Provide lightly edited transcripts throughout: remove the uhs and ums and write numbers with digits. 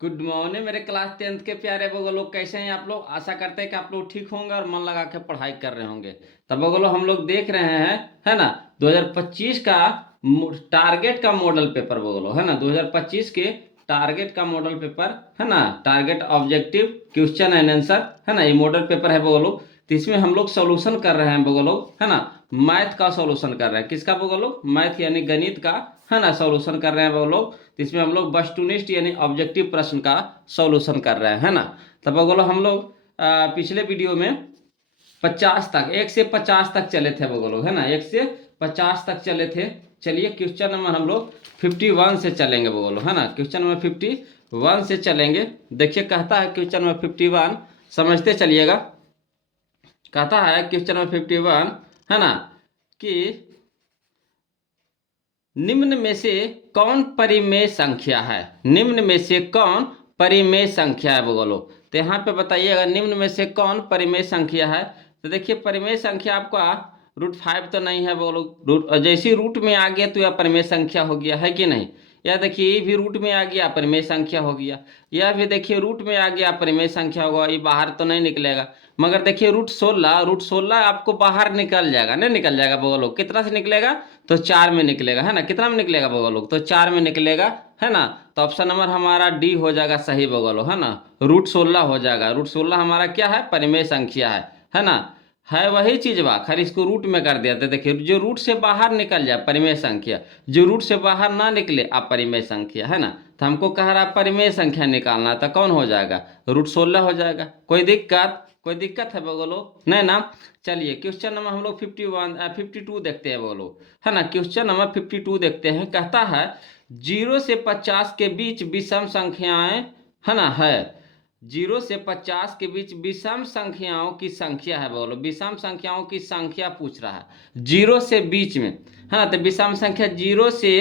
Good morning मेरे class 10th के प्यारे बगो लोग, कैसे हैं आप लोग। आशा करते हैं कि आप लोग ठीक होंगे और मन लगा के पढ़ाई कर रहे होंगे। तब बगो लोग हम लोग देख रहे हैं, है ना, 2025 का टारगेट का मॉडल पेपर बगो लोग, है ना, 2025 के टारगेट का मॉडल पेपर, है ना, target objective question and answer, है ना, ये मॉडल पेपर है बगो लोग। तो इसमें हम लोग सोल्यूशन कर रहे हैं बगो लोग, है ना, मैथ का सोल्यूशन कर रहे हैं। किसका बगो लोग? मैथ यानी गणित का, है ना, सोल्यूशन कर रहे हैं बगो लोग। तो इसमें हम लोग वस्तुनिष्ठ यानी ऑब्जेक्टिव प्रश्न का सॉल्यूशन कर रहे हैं, है ना। तब बोलो हम लोग पिछले वीडियो में 50 तक, 1 से 50 तक चले थे बोलो, है ना, 1 से 50 तक चले थे। चलिए क्वेश्चन नंबर हम लोग 51 से चलेंगे बोलो, है ना, क्वेश्चन नंबर 51 से चलेंगे। देखिए कहता है क्वेश्चन नंबर 51, समझते चलिएगा। कहता है क्वेश्चन नंबर 51, है ना, कि निम्न में से कौन परिमेय संख्या है। निम्न में से कौन परिमेय संख्या है बोलो। तो यहाँ पे बताइएगा निम्न में से कौन परिमेय संख्या है। तो देखिए परिमेय संख्या आपका √5 तो नहीं है बोलो। रूट जैसी रूट में आ गया तो यह परिमेय संख्या हो गया, है कि नहीं। यह देखिए ये भी रूट में आ गया, परिमेय संख्या हो गया। यह भी देखिए रूट में आ गया, परिमेय संख्या होगा। ये बाहर तो नहीं निकलेगा, मगर देखिए √16 आपको बाहर निकल जाएगा, नहीं निकल जाएगा बोलो। कितना से निकलेगा? तो 4 में निकलेगा, है ना। कितना में निकलेगा बगलो? तो 4 में निकलेगा, है ना। तो ऑप्शन नंबर हमारा डी हो जाएगा सही बगलो, है ना। √16 हो जाएगा। √16 हमारा क्या है? परिमेय संख्या है ना। है वही चीज बा, खैर इसको रूट में कर दिया। तो देखिए जो रूट से बाहर निकल जाए परिमेय संख्या, जो रूट से बाहर ना निकले अपरिमेय संख्या, है ना। तो हमको कह रहा परिमेय संख्या निकालना, तो कौन हो जाएगा? √16 हो जाएगा। कोई दिक्कत? कोई दिक्कत है बोलो? नहीं ना। चलिए क्वेश्चन नंबर हम लोग 52 देखते हैं बोलो, है ना। क्वेश्चन नंबर 52 देखते हैं। कहता है 0 से 50 के बीच विषम संख्याएं, है ना, है। 0 से 50 के बीच विषम संख्याओं की संख्या है बोलो। विषम संख्याओं की संख्या पूछ रहा है 0 से बीच में, है ना। तो विषम संख्या 0 से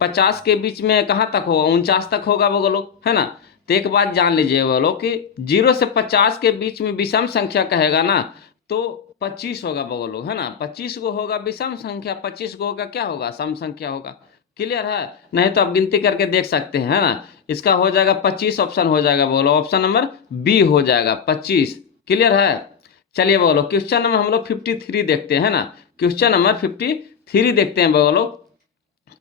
50 के बीच में कहाँ तक होगा? 49 तक होगा बोलो, है ना। तो एक बात जान लीजिए बोलो कि 0 से 50 के बीच में विषम संख्या कहेगा ना, तो 25 होगा बोलो, है ना। 25 को होगा विषम संख्या, 25 को होगा क्या होगा? सम संख्या होगा। क्लियर है? नहीं तो आप गिनती करके देख सकते हैं, है ना। इसका हो जाएगा 25, ऑप्शन हो जाएगा बोलो, ऑप्शन नंबर बी हो जाएगा 25। क्लियर है? चलिए बोलो क्वेश्चन नंबर हम लोग 53 देखते हैं ना। क्वेश्चन नंबर 53 देखते हैं बोलो।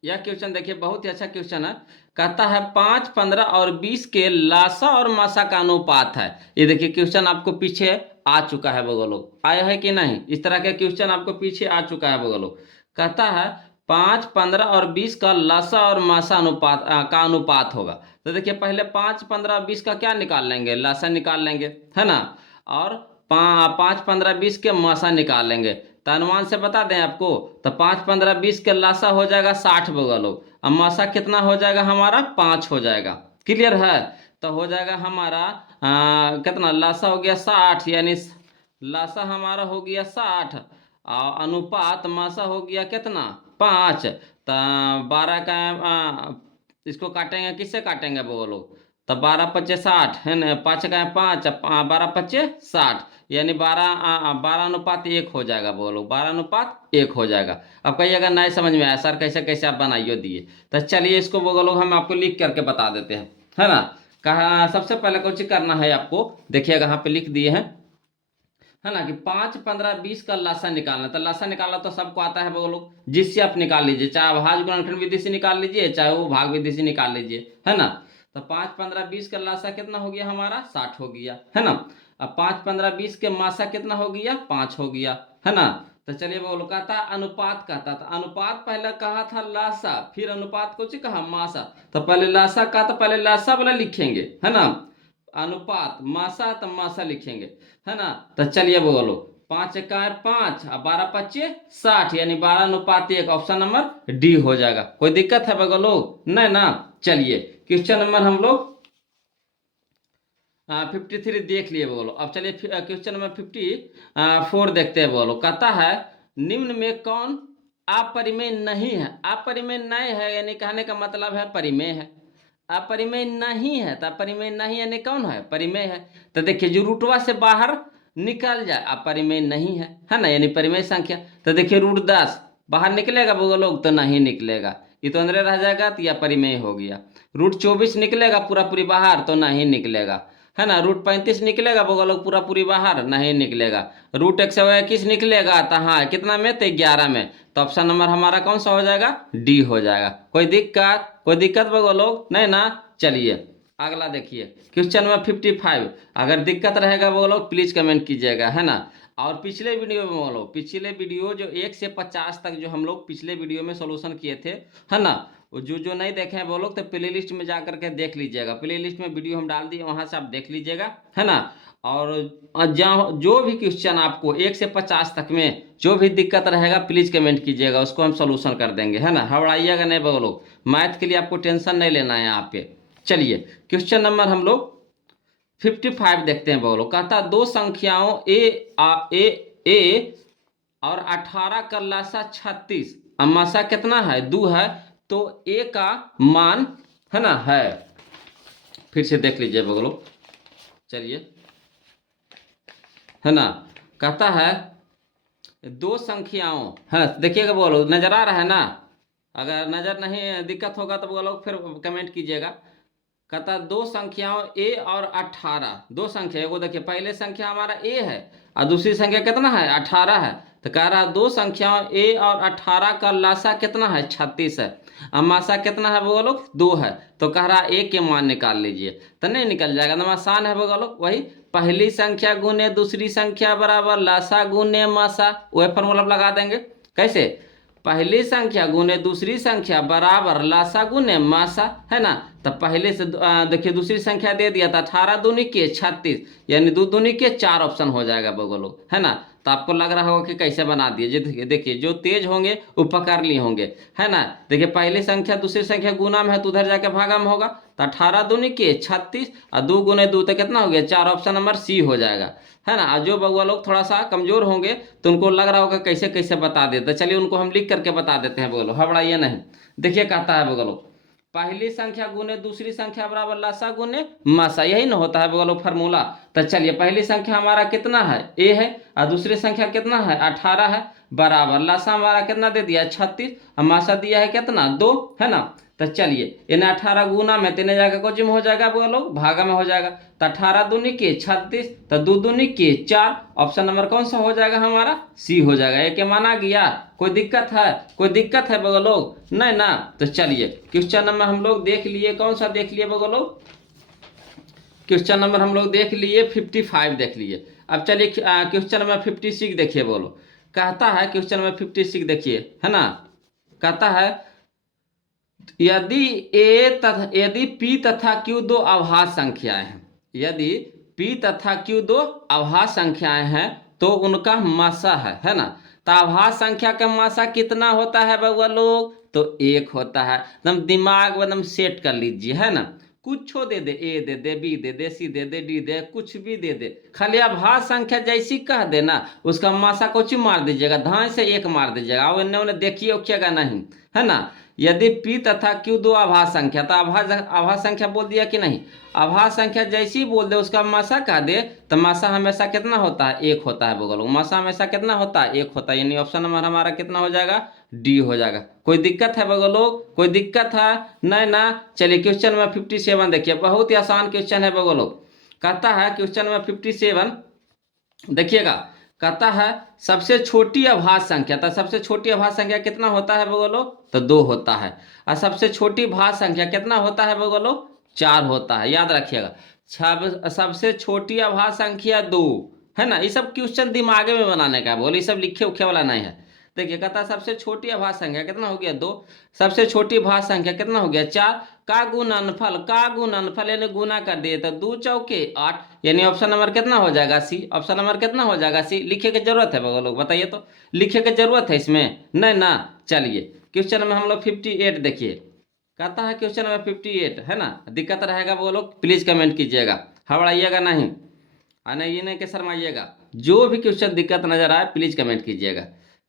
यह क्वेश्चन देखिए बहुत ही अच्छा क्वेश्चन है। कहता है 5, 15 और 20 के लासा और मासा का अनुपात है। ये देखिए क्वेश्चन आपको पीछे आ चुका है बगलो, आया है कि नहीं? इस तरह का क्वेश्चन आपको पीछे आ चुका है बगलो। कहता है 5, 15 और 20 का लासा और मासा का अनुपात होगा। तो देखिए पहले 5, 15, 20 का क्या निकाल लेंगे? लासा निकाल लेंगे, है ना। और 5, 15, 20 के मासा निकाल लेंगे। तो अनुमान से बता दें आपको, तो 5, 15, 20 के लासा हो जाएगा 60 बगलो। अब मासा कितना हो जाएगा हमारा? 5 हो जाएगा। क्लियर है? तो हो जाएगा हमारा कितना? लासा हो गया 60, यानी लासा हमारा हो गया 60 और अनुपात मासा हो गया कितना? 5। तो 12 का इसको काटेंगे, किससे काटेंगे बोलो? तो 12×5 = 60, है ना। 5 का 5, 12×5 = 60, यानी 12:1 हो जाएगा बोलो। 12:1 हो जाएगा। अब कहिएगा नहीं समझ में आया सर, कैसे कैसे आप बनाइए दिए। तो चलिए इसको बोलो हम आपको लिख करके बता देते हैं, है ना। कहा सबसे पहले कुछ करना है आपको, देखिएगा यहाँ पे लिख दिए हैं, है ना, कि 5, 15, 20 का लासा निकालना। तो लासा निकालना तो सबको आता है बोलो, जिससे आप निकाल लीजिए, चाहे भाज्य गुणनखंड विधि से निकाल लीजिए, चाहे वो भाग विधि से निकाल लीजिए, है ना। तो 5, 15, 20 का लासा कितना हो गया हमारा? 60 हो गया, है ना। अब 5, 15, 20 के मासा कितना हो गया? 5 हो गया, है ना। तो चलिए बोलो, कहता अनुपात, कहता था अनुपात पहले कहा था लासा, फिर अनुपात को कहा मासा। तो पहले लासा का, तो पहले लासा वाला लिखेंगे, है ना। अनुपात मासा, तो मासा लिखेंगे, है ना। तो चलिए बोलो 5 × 5 और 12×5 = 60, यानी 12:1, ऑप्शन नंबर डी हो जाएगा। कोई दिक्कत है बगलो? नहीं ना। चलिए क्वेश्चन नंबर हम लोग 53 देख लिए बोलो। अब चलिए क्वेश्चन नंबर 54 देखते हैं बोलो। कहता है निम्न में कौन अपरिमेय नहीं है? अपरिमेय नहीं है यानी कहने का मतलब है परिमेय है। अपरिमेय नहीं है, तो अपरिमेय नहीं यानी कौन है? परिमेय है। तो देखिए जो रूटवा से बाहर निकल जाए अपरिमेय नहीं है ना, यानी परिमेय संख्या। तो देखिए √10 बाहर निकलेगा बोलो लोग? तो नहीं निकलेगा, ये तो अंदर रह जाएगा, तो यह परिमेय हो गया। रूट 24 निकलेगा पूरा पूरी बाहर तो नहीं निकलेगा, है ना। रूट 35 निकलेगा बगल लोग पूरा पूरी बाहर नहीं निकलेगा। रूट 121 निकलेगा तो हाँ कितना में, तो 11 में। तो ऑप्शन नंबर हमारा कौन सा हो जाएगा, डी हो जाएगा। कोई दिक्कत, कोई दिक्कत बगल लोग नहीं ना। चलिए अगला देखिए क्वेश्चन नंबर 55। अगर दिक्कत रहेगा वो लोग प्लीज कमेंट कीजिएगा, है ना। और पिछले वीडियो में बोलो, पिछले वीडियो जो 1 से 50 तक जो हम लोग पिछले वीडियो में सोल्यूशन किए थे, है ना, वो जो नहीं देखे हैं वो लोग तो प्ले लिस्ट में जा करके देख लीजिएगा। प्ले लिस्ट में वीडियो हम डाल दिए, वहां से आप देख लीजिएगा, है ना। और जो भी क्वेश्चन आपको 1 से 50 तक में जो भी दिक्कत रहेगा प्लीज कमेंट कीजिएगा, उसको हम सोल्यूशन कर देंगे, है ना। हड़बड़ाइएगा नहीं बोलो, मैथ के लिए आपको टेंशन नहीं लेना है यहाँ पे। चलिए क्वेश्चन नंबर हम लोग 55 देखते हैं बोलो। कहता दो संख्याओं ए और 18 का लासा 36, अमासा कितना है, 2 है, तो ए का मान, है ना, है। फिर से देख लीजिए बोलो, चलिए, है ना। कहता है दो संख्याओं, है, देखिएगा बोलो, नजर आ रहा है ना। अगर नजर नहीं दिक्कत होगा तो बोलो फिर कमेंट कीजिएगा। कहता दो संख्याओं ए और 18, दो संख्या, एगो देखिए पहले संख्या हमारा ए है और दूसरी संख्या कितना है, 18 है। तो कह रहा दो संख्याओं ए और 18 का लासा कितना है, 36 है। अब मासा कितना है बोलो, 2 है। तो कह रहा ए के मान निकाल लीजिए, तो नहीं निकल जाएगा ना, आसान है बोलो। वही पहली संख्या गुने दूसरी संख्या बराबर लासा गुने मासा, वही फॉर्मूला लगा देंगे। कैसे, पहली संख्या गुने दूसरी संख्या बराबर लासा गुने मासा, है ना। तो पहले से देखिए दूसरी संख्या दे दिया था, 18 दूनी के 36, यानी 2 दूनी के 4 ऑप्शन हो जाएगा बगलो, है ना। तो आपको लग रहा होगा कि कैसे बना दिए। देखिए जो तेज होंगे वो पकड़ लिए होंगे, है ना। देखिए पहली संख्या दूसरी संख्या गुना में है तो उधर जाके भागा में होगा। तो 18 दूनी के 36 और 2 गुने 2 तो कितना हो गया, 4, ऑप्शन नंबर सी हो जाएगा, है ना। जो बउआ लोग थोड़ा सा कमजोर होंगे तो उनको लग रहा होगा कैसे कैसे बता देते, चलिए उनको हम लिख करके बता देते हैं बोलो, हबड़ाइए नहीं। देखिए कहता है बोलो पहली संख्या गुने दूसरी संख्या बराबर लासा गुने मासा, यही ना होता है बोलो फार्मूला। तो चलिए पहली संख्या हमारा कितना है, ए है, और दूसरी संख्या कितना है, 18 है, बराबर लासा हमारा कितना दे दिया, 36, और मासा दिया है कितना, 2, है ना। तो चलिए इन्हें 18 गुना में तीन जाकर कोच में हो जाएगा बोलो, भागा में हो जाएगा। तो 18 दूनी के 36, तो 2 दूनी के 4, ऑप्शन नंबर कौन सा हो जाएगा हमारा, सी हो जाएगा। एक माना गया, कोई दिक्कत है, कोई दिक्कत है बगल लोग, नहीं ना। तो चलिए क्वेश्चन नंबर हम लोग देख लिए, कौन सा देख लिए बगल लोग, क्वेश्चन नंबर हम लोग देख लिए 55 देख लिए। अब चलिए क्वेश्चन नंबर 56 देखिए बोलो। कहता है क्वेश्चन नंबर 56 देखिए, है ना। कहता है यदि पी तथा क्यू दो अभाज्य संख्याएं हैं, यदि पी तथा क्यू दो अभाज्य संख्याएं हैं तो उनका मासा है ना। तो अभाज्य संख्या का मासा कितना होता है बउआ लोग, तो 1 होता है। एकदम दिमाग में एकदम सेट कर लीजिए, है ना। कुछ दे दे, ए दे दे, बी दे दे, सी दे दे, डी दे, कुछ भी दे दे, खाली अभाज्य संख्या जैसी कह देना उसका मासा कुछ मार दीजिएगा, धान से 1 मार दीजिएगा, और इन्हें देखिए उखिएगा नहीं, है ना। यदि p तथा q दो अभाज्य संख्या, तो अभाज्य संख्या बोल दिया कि नहीं, अभाज्य संख्या जैसी बोल दे उसका मासा कह दे, तो मासा हमेशा कितना होता है, 1 होता है बगल, मासा हमेशा कितना होता है, 1 होता है, यानी ऑप्शन नंबर हमारा कितना हो जाएगा, डी हो जाएगा। कोई दिक्कत है बगलो, कोई दिक्कत है नहीं ना। चलिए क्वेश्चन नंबर 57 देखिए, बहुत ही आसान क्वेश्चन है बगलो। कहता है क्वेश्चन नंबर 57 देखिएगा, कहता है सबसे छोटी अभाज्य संख्या, तो सबसे छोटी अभाज्य संख्या कितना होता है बोलो, तो 2 होता है। और सबसे छोटी भाज्य संख्या कितना होता है बोलो, 4 होता है, याद रखिएगा। सबसे छोटी अभाज्य संख्या 2, है ना। ये सब क्वेश्चन दिमागे में बनाने का बोलो, ये सब लिखे उखे वाला नहीं है। देखिए कहता है सबसे छोटी अभाज्य संख्या कितना हो गया, 2, सबसे छोटी भाज्य संख्या कितना हो गया, 4, का गुणनफल यानी गुना कर दिए तो 2 चौके 8, यानी ऑप्शन नंबर कितना हो जाएगा, सी, ऑप्शन नंबर कितना हो जाएगा, सी। लिखे की जरूरत है बगल लोग, बताइए तो, लिखे की जरूरत है इसमें, नहीं ना। चलिए क्वेश्चन में हम लोग 58 देखिए। कहता है क्वेश्चन नंबर 58, है ना। दिक्कत रहेगा वो लोग प्लीज कमेंट कीजिएगा, हबड़ाइएगा नहीं, आना ये नहीं कि शर्माइएगा। जो भी क्वेश्चन दिक्कत नजर आए प्लीज कमेंट कीजिएगा।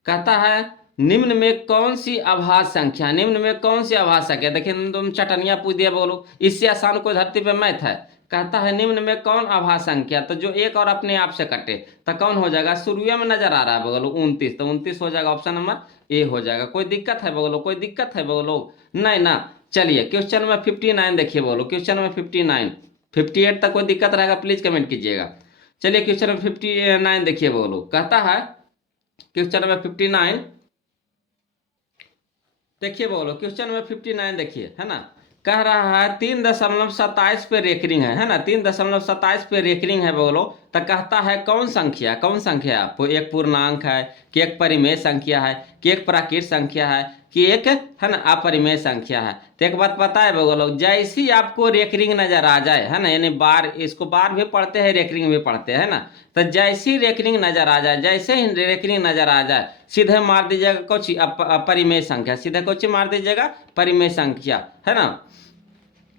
कहता है निम्न में कौन सी अभाज्य संख्या, निम्न में कौन सी अभाज्य संख्या, देखिए तुम चटनिया पूछ दिया बोलो, इससे आसान कोई धरती पे मैथ है। कहता है निम्न में कौन अभाज्य संख्या, तो जो एक और अपने आप से कटे, तो कौन हो जाएगा, शुरू में नजर आ रहा है बोलो 29, तो 29 हो जाएगा, ऑप्शन नंबर ए हो जाएगा। कोई दिक्कत है बोलो, कोई दिक्कत है बोलो, नहीं ना। चलिए क्वेश्चन नंबर 59 देखिए बोलो, क्वेश्चन नंबर 59, 58 तक कोई दिक्कत रहेगा प्लीज कमेंट कीजिएगा। चलिए क्वेश्चन नंबर 59 देखिए बोलो, कहता है क्वेश्चन नंबर 59 देखिए बोलो, क्वेश्चन नंबर 59 देखिए, है ना, कह रहा है 3.27 पे रेकरिंग है ना, 3.27 पे रेकरिंग है बोलो। तो कहता है कौन संख्या, कौन संख्या एक पूर्णांक है, कि एक परिमेय संख्या है, कि एक प्राकृत संख्या है, कि एक, है ना, अपरिमेय संख्या है। तो एक बात पता है बोलो, जैसी आपको रेकरिंग नजर आ जाए, है ना, यानी बार, इसको बार भी पढ़ते हैं रेकरिंग भी पढ़ते हैं ना, तो जैसी रेकरिंग नजर आ जाए, जैसे ही रेकरिंग नजर आ जाए सीधे मार दीजिएगा कुछ परिमेय संख्या, सीधे कुछ मार दीजिएगा परिमेय संख्या, है ना।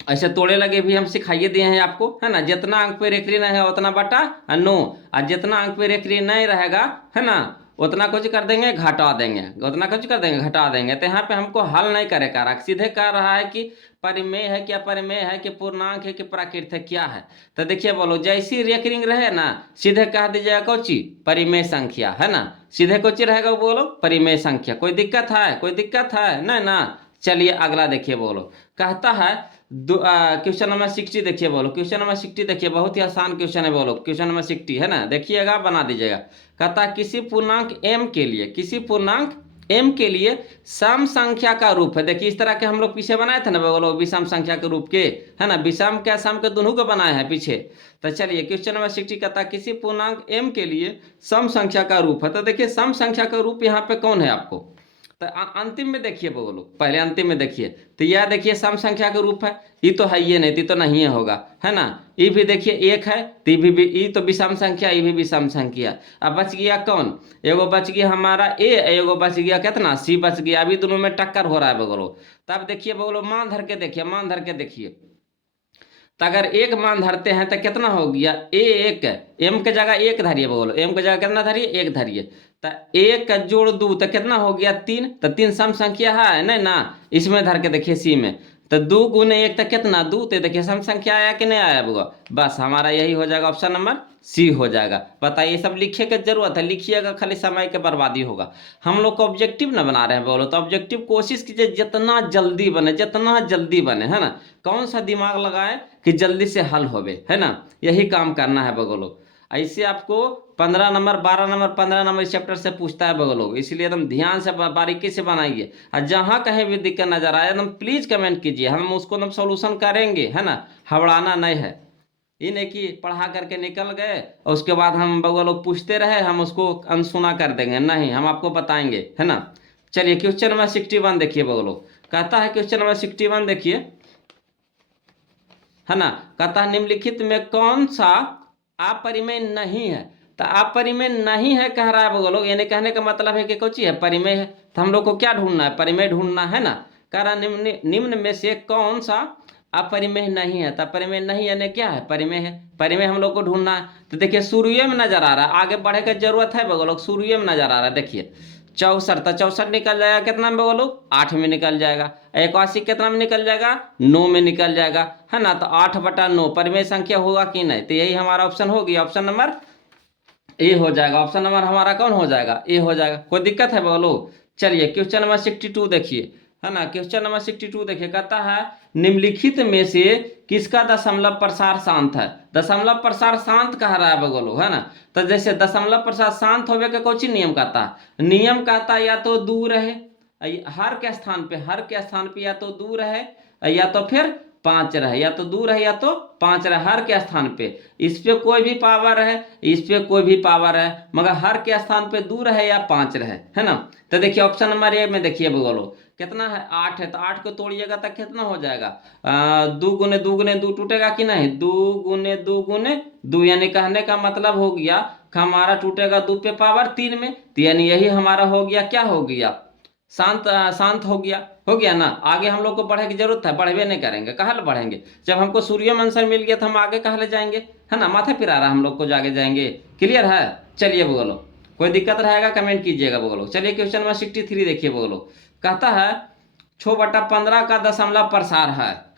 ऐसे तोड़े लगे भी हम सिखाइए दिए हैं आपको, है ना, जितना अंक पे रेखरी नहीं है उतना बटा 9, और जितना अंक पे रेखरी नहीं रहेगा, है ना, उतना कुछ कर देंगे घटा देंगे, उतना कुछ कर देंगे घटा देंगे। तो यहाँ पे हमको हल नहीं करे कह रहा, सीधे कह रहा है कि परिमेय है, क्या परिमेय है, कि पूर्णांक है, कि प्राकृत है, क्या है। तो देखिए बोलो, जैसी रेकरिंग रहे ना सीधे कह दीजिएगा कोची परिमेय संख्या, है ना, सीधे कोची रहेगा बोलो परिमेय संख्या। कोई दिक्कत है, कोई दिक्कत है नहीं ना। चलिए अगला देखिए बोलो, कहता है क्वेश्चन नंबर 60 देखिए बोलो, क्वेश्चन नंबर 60 देखिए, बहुत ही आसान क्वेश्चन है बोलो, क्वेश्चन नंबर 60 है ना, देखिएगा बना दीजिएगा। कहता है किसी पूर्णांक m के लिए, किसी पूर्णांक m के लिए सम संख्या का रूप है। देखिए इस तरह के हम लोग पीछे बनाए थे ना बोलो, विषम संख्या के रूप के, है ना, विषम क्या सम के दोनों को बनाए हैं पीछे। तो चलिए क्वेश्चन नंबर 60 कहता है किसी पूर्णांक m के लिए सम संख्या का रूप है। तो देखिए सम संख्या का रूप यहाँ पे कौन है आपको, तो अंतिम में देखिए बोलो, पहले अंतिम में देखिए। तो यह देखिए सम संख्या का रूप है, ये तो है ये नहीं, ये तो नहीं है होगा, है ना। ये भी देखिए एक है, तो ये भी ये तो विषम संख्या, ये भी विषम संख्या। अब बच गया कौन, एगो बच गया हमारा ए, एगो बच गया कितना सी बच गया। अभी दोनों में टक्कर हो रहा है बोलो। तब देखिए बोलो मान धर के देखिए, मान धर के देखिए। तो अगर एक मान धरते हैं तो कितना हो गया, एक, एम के जगह एक धरिए बोलो, एम के जगह कितना धरिए एक धरिए। तो एक का जोड़ दो तो कितना हो गया 3, तो 3 सम संख्या है नहीं ना। इसमें धर के देखिए सी में, तो 2 गुने 1 तो कितना 2, तो देखिए सम संख्या आया कि नहीं आया बुआ। बस हमारा यही हो जाएगा, ऑप्शन नंबर सी हो जाएगा। बताइए सब लिखे की जरूरत है, लिखिएगा खाली समय के बर्बादी होगा। हम लोग को ऑब्जेक्टिव ना बना रहे हैं बोलो, तो ऑब्जेक्टिव कोशिश कीजिए जितना जल्दी बने, जितना जल्दी बने, है ना। कौन सा दिमाग लगाए कि जल्दी से हल होवे, है ना, यही काम करना है बगलो। ऐसे आपको 15 नंबर 12 नंबर 15 नंबर इस चैप्टर से पूछता है बगलो, इसलिए एकदम ध्यान से बारीकी से बनाइए। और जहां कहीं भी दिक्कत नजर आए एकदम प्लीज कमेंट कीजिए, हम उसको एकदम सोल्यूशन करेंगे, है ना, हबड़ाना नहीं है। ये नहीं कि पढ़ा करके निकल गए और उसके बाद हम बगल लोग पूछते रहे हम उसको अनसुना कर देंगे, नहीं, हम आपको बताएंगे, है ना। चलिए क्वेश्चन नंबर 61 देखिए बगलो, कहता है क्वेश्चन नंबर 61 देखिए, है ना, कहता है निम्नलिखित में कौन सा अपरिमेय नहीं है। तो अपरिमेय नहीं है कह रहा है बोलो, यानी कहने का मतलब है कि कुछ है परिमेय है। तो हम लोग को क्या ढूंढना है, परिमेय ढूंढना है ना। कह रहा निम्न में से कौन सा अपरिमेय नहीं है। तो अपरिमेय नहीं यानी क्या है, परिमेय है, परिमेय हम लोग को ढूंढना है। तो देखिए शुरुए में नजर आ रहा है, आगे बढ़े की जरूरत है बोलो, शुरुए में नजर आ रहा है। देखिए 64, तो 64 निकल जाएगा कितना में बोलो 8 में निकल जाएगा। 81 कितना में निकल जाएगा 9 में निकल जाएगा, है ना। तो 8/9 परिमेय संख्या होगा कि नहीं, तो यही हमारा ऑप्शन हो गया, ऑप्शन नंबर ए हो जाएगा। ऑप्शन नंबर हमारा कौन हो जाएगा, ए हो जाएगा। कोई दिक्कत है बोलो। चलिए क्वेश्चन नंबर 62 देखिए, है ना, क्वेश्चन नंबर 62 देखिए, कहता है निम्नलिखित में से किसका दशमलव प्रसार शांत है। दशमलव प्रसार शांत कह रहा है बगलो, है ना। तो जैसे दशमलव प्रसार शांत होवे का कौन नियम कहता है, नियम कहता है या तो दूर है हर के स्थान पे, हर के स्थान पे या तो दूर है या तो फिर 5 रहे, या तो दूर है या तो 5 रहे, हर के स्थान पे। इस पे कोई भी पावर है, इस पे कोई भी पावर है, मगर हर के स्थान पे दूर है या 5 रहे, है ना। तो देखिए ऑप्शन नंबर ए में देखिए बोलो कितना है 8 है, तो 8 को तोड़िएगा तो कितना हो जाएगा 2 गुने 2 गुने 2 टूटेगा कि नहीं, 2 गुने 2 गुने 2, यानी कहने का मतलब हो गया हमारा टूटेगा 2 पे पावर 3 में। तो यानी यही हमारा हो गया, क्या हो गया शांत, शांत हो गया ना। आगे हम लोग को पढ़ने की जरूरत है, पढ़वे नहीं करेंगे, कहाँ ले पढ़ेंगे। जब हमको सूर्य मंसल मिल गया तो हम आगे कहाँ ले जाएंगे, है ना, माथा फिरा रहा हम लोग को, जागे जाएंगे। क्लियर है। चलिए बोलो, कोई दिक्कत रहेगा कमेंट कीजिएगा बोलो। चलिए क्वेश्चन नंबर 63 देखिए बोलो, कहता है 6/15 का दशमलव प्रसार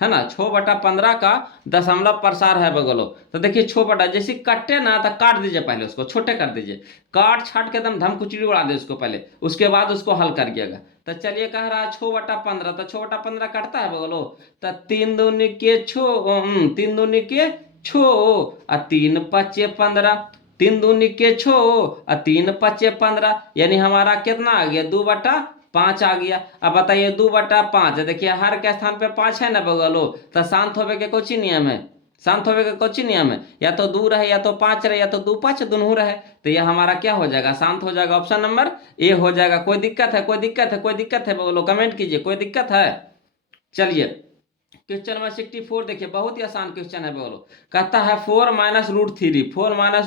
है ना, 6/15 का दशमलव प्रसार है बगलो। तो देखिए 6 जैसे कटे ना तो काट दीजिए, पहले उसको छोटे कर दीजिए, काट छाट के एकदम धम कुचड़ी उड़ा दे उसको पहले, उसके बाद उसको हल करिएगा। तो चलिए कह रहा है 6/15, तो 6/15 कटता है बोलो, तो 3 दूनी के 6, 3 दूनी के 6 और 3 5 15, 3 दूनी के 6 और 3 5 15, यानी हमारा कितना आ गया 2/5 आ गया। अब बताइए 2/5, देखिए हर के स्थान पे 5 है ना बगलो, तो शांत होवे के कुछ ही नियम है, शांत होवे का कुछ ही नियम है, या तो 2 रहे या तो 5 रहे या तो 2 5 दोनों रहे, तो यह हमारा क्या हो जाएगा, शांत हो जाएगा, ऑप्शन नंबर ए हो जाएगा। कोई दिक्कत है, कोई दिक्कत है, कोई दिक्कत है बोलो, कमेंट कीजिए, कोई दिक्कत है। चलिए क्वेश्चन नंबर 64 देखिए, बहुत ही आसान क्वेश्चन है बोलो, कहता है 4 -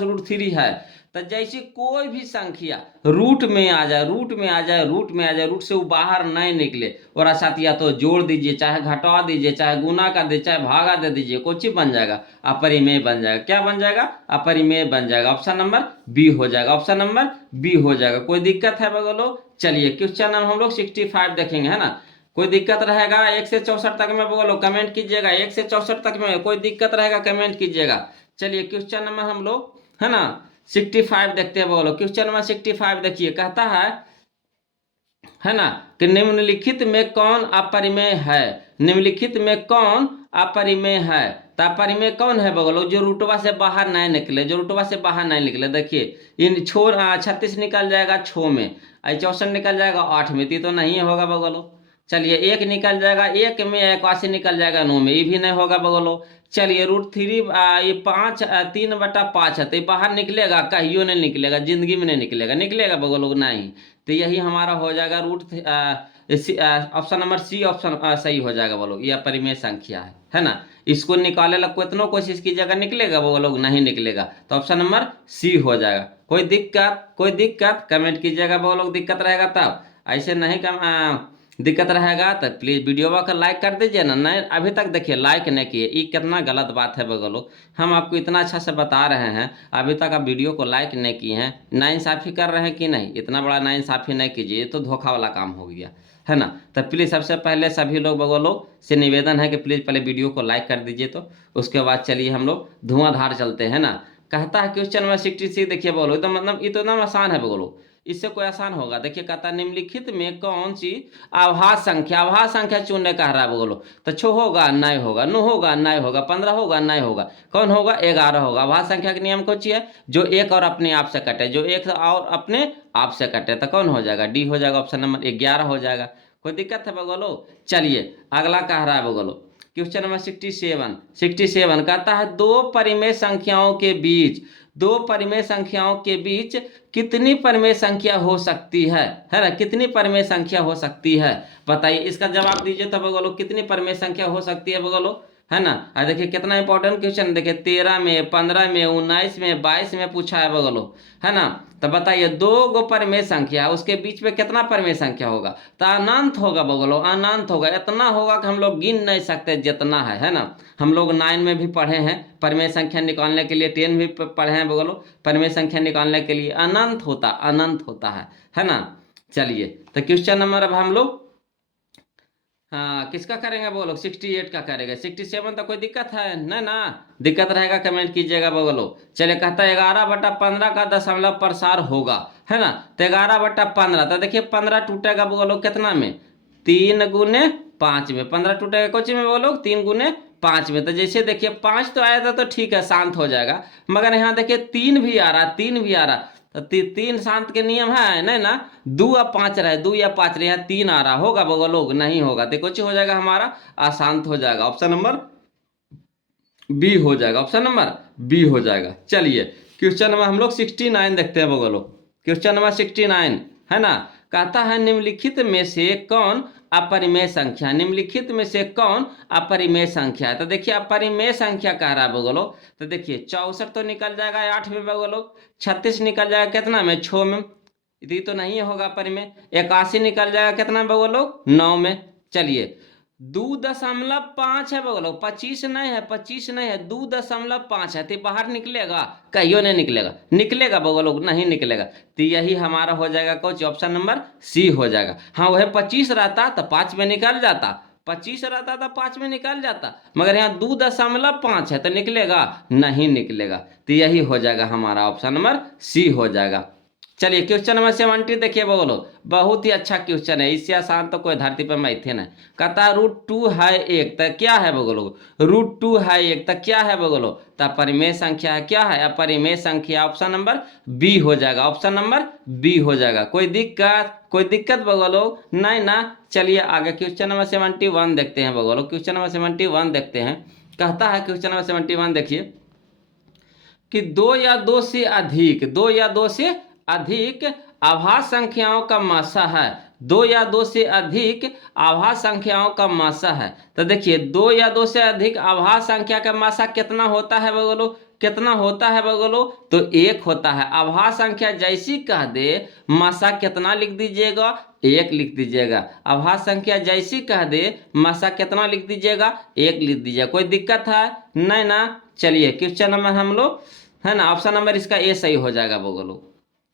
√3 है, तो जैसे कोई भी संख्या रूट में आ जाए, रूट में आ जाए, रूट में आ जाए, रूट से वो बाहर नहीं निकले, और साथ या तो जोड़ दीजिए, चाहे घटा दीजिए, चाहे गुना कर दीजिए, चाहे भागा दे दीजिए, कुछ ही बन जाएगा, अपरिमेय बन जाएगा। क्या बन जाएगा, अपरिमेय बन जाएगा। ऑप्शन नंबर बी हो जाएगा, ऑप्शन नंबर बी हो जाएगा। कोई दिक्कत है बगलो? चलिए क्वेश्चन नंबर हम लोग 65 देखेंगे, है ना। कोई दिक्कत रहेगा 1 से 64 तक में बोलो, कमेंट कीजिएगा, 1 से 64 तक में कोई दिक्कत रहेगा कमेंट कीजिएगा। चलिए क्वेश्चन नंबर हम लोग, है ना, 65 देखते हैं बोलो। क्वेश्चन नंबर 65 देखिए, कहता है ना, कि निम्नलिखित में कौन अपरिमेय है, निम्नलिखित में कौन अपरिमेय है। तो अपरिमेय कौन है बोलो, जो रूटवा से बाहर नहीं निकले, जो रूटवा से बाहर नहीं निकले। देखिए इन 36 निकल जाएगा 6 में, 64 निकल जाएगा 8 में, तो नहीं होगा बगलो। चलिए 1 निकल जाएगा 1 में, 81 निकल जाएगा 9 में, ये भी नहीं होगा बगलो। चलिए √3 ये 3/5 है, तो ये बाहर निकलेगा, कहियो नहीं निकलेगा, जिंदगी में नहीं निकलेगा, निकलेगा बगलो नहीं। तो यही हमारा हो जाएगा ऑप्शन नंबर सी, ऑप्शन सही हो जाएगा बोलो, यह परिमेय संख्या है ना। इसको निकाले ला कितनों कोशिश कीजिएगा, निकलेगा वो लोग नहीं निकलेगा, तो ऑप्शन नंबर सी हो जाएगा। कोई दिक्कत, कोई दिक्कत, कमेंट कीजिएगा वो लोग, दिक्कत रहेगा तब, ऐसे नहीं दिक्कत रहेगा तो प्लीज वीडियो को लाइक कर दीजिए ना। नहीं अभी तक देखिए लाइक नहीं किए, ये कितना गलत बात है बगलो। हम आपको इतना अच्छा से बता रहे हैं, अभी तक आप वीडियो को लाइक नहीं किए हैं, नाइंसाफ़ी कर रहे हैं कि नहीं, इतना बड़ा नाइंसाफ़ी नहीं कीजिए, ये तो धोखा वाला काम हो गया, है ना। तो प्लीज़ सबसे पहले सभी लोग बगलो से निवेदन है कि प्लीज़ पहले वीडियो को लाइक कर दीजिए, तो उसके बाद चलिए हम लोग धुआंधार चलते हैं ना। कहता है क्वेश्चन नंबर 66 देखिए बोलो, एकदम मतलब ये तो एकदम आसान है बोलो, इससे कोई आसान होगा। देखिए कहता है निम्नलिखित में कौन सी आभास संख्या, आभास संख्या चुनने कह रहा है बोलो, तो 6 होगा नहीं होगा, 9 होगा नहीं होगा, 15 होगा नहीं होगा, कौन होगा, 11 होगा। आभास संख्या के नियम कौन सी है, जो एक और अपने आप से कटे, जो एक और अपने आप से कटे, तो कौन हो जाएगा, डी हो जाएगा, ऑप्शन नंबर 11 हो जाएगा। कोई दिक्कत है बगलो? चलिए अगला कह रहा है बगलो, क्वेश्चन नंबर 67 कहता है दो परिमेय संख्याओं के बीच, दो परिमेय संख्याओं के बीच कितनी परिमेय संख्या हो सकती है ना, कितनी परिमेय संख्या हो सकती है, बताइए। इसका जवाब दीजिए तो बगलो, कितनी परिमेय संख्या हो सकती है बगलो, है ना। और देखिए कितना इंपॉर्टेंट क्वेश्चन, देखिए 13 में, 15 में, 19 में, 22 में पूछा है बगलो, है ना। तो बताइए 2 गो परिमेय संख्या, उसके बीच में कितना परिमेय संख्या होगा, तो अनंत होगा बगलो, अनंत होगा, इतना होगा कि हम लोग गिन नहीं सकते जितना है ना। हम लोग 9 में भी पढ़े हैं परिमेय संख्या निकालने के लिए, 10 भी पढ़े हैं बगलो परिमेय संख्या निकालने के लिए, अनंत होता, अनंत होता है ना। चलिए तो क्वेश्चन नंबर अब हम लोग हाँ किसका करेंगे बोलो, 68 का करेंगे। 67 तो कोई दिक्कत है ना, ना दिक्कत रहेगा कमेंट कीजिएगा बोलो। चलिए कहता है 11/15 का दशमलव प्रसार होगा, है ना। तो 11/15, तो देखिए 15 टूटेगा बोलो कितना में, 3 × 5 में, 15 टूटेगा कुछ में बोलो 3 × 5 में। तो जैसे देखिए 5 तो आया था तो ठीक है शांत हो जाएगा, मगर यहाँ देखिए 3 भी आ रहा, 3 भी आ रहा, तो 3 शांत के नियम है नहीं ना, 2 या 5 रहे, 2 या 5 रहे, यहाँ 3 आ रहा होगा बगलो, नहीं होगा, तो कुछ हो जाएगा हमारा अशांत हो जाएगा, ऑप्शन नंबर बी हो जाएगा, ऑप्शन नंबर बी हो जाएगा। चलिए क्वेश्चन नंबर हम लोग 69 देखते हैं बगलो। क्वेश्चन नंबर 69 है ना, कहता है निम्नलिखित में से कौन अपरिमेय संख्या, निम्नलिखित में से कौन अपरिमेय संख्या है। तो देखिए अपरिमेय संख्या कह रहा है बगलो, तो देखिए 64 तो निकल जाएगा 8 में बगलो, 36 निकल जाएगा कितना में, 6 में, ये तो नहीं होगा परिमेय। 81 निकल जाएगा कितना बगलो, 9 में। चलिए 2.5 है बगलो, 25 नहीं है, 25 नहीं है, 2.5 है, तो बाहर निकलेगा, कहियो नहीं निकलेगा, निकलेगा बगलो नहीं निकलेगा, तो यही हमारा हो जाएगा कुछ, ऑप्शन नंबर सी हो जाएगा। हाँ वह 25 रहता तो 5 में निकल जाता, 25 रहता तो 5 में निकल जाता, मगर यहाँ 2.5 है तो निकलेगा नहीं निकलेगा, तो यही हो जाएगा हमारा ऑप्शन नंबर सी हो जाएगा। चलिए क्वेश्चन नंबर 70 देखिए बोलो, बहुत ही अच्छा क्वेश्चन है, इससे आसान तो कोई धरती पर मैथे ना। कहता √2 है एक, तो क्या है बोलो, √2 है एक, तो क्या है बोलो, तो परिमेय संख्या है, क्या है अपरिमेय संख्या, ऑप्शन नंबर बी हो जाएगा, ऑप्शन नंबर बी हो जाएगा। कोई दिक्कत, कोई दिक्कत बोलो, नहीं ना। चलिए आगे क्वेश्चन नंबर 71 देखते हैं बोलो, क्वेश्चन नंबर 71 देखते हैं। कहता है क्वेश्चन नंबर 71 देखिए कि दो या दो से अधिक आभास संख्याओं का मासा है, दो या दो से अधिक आभास संख्याओं का मासा है। तो देखिए दो या दो से अधिक आभास संख्या का मासा कितना होता है बोलो, कितना होता है बोलो, तो एक होता है। आभास संख्या जैसी कह दे मासा कितना लिख दीजिएगा, एक लिख दीजिएगा। आभास संख्या जैसी कह दे मासा कितना लिख दीजिएगा, एक लिख दीजिएगा। कोई दिक्कत है नहीं ना। चलिए क्वेश्चन नंबर हम लोग, है ना, ऑप्शन नंबर इसका ए सही हो जाएगा बोलो।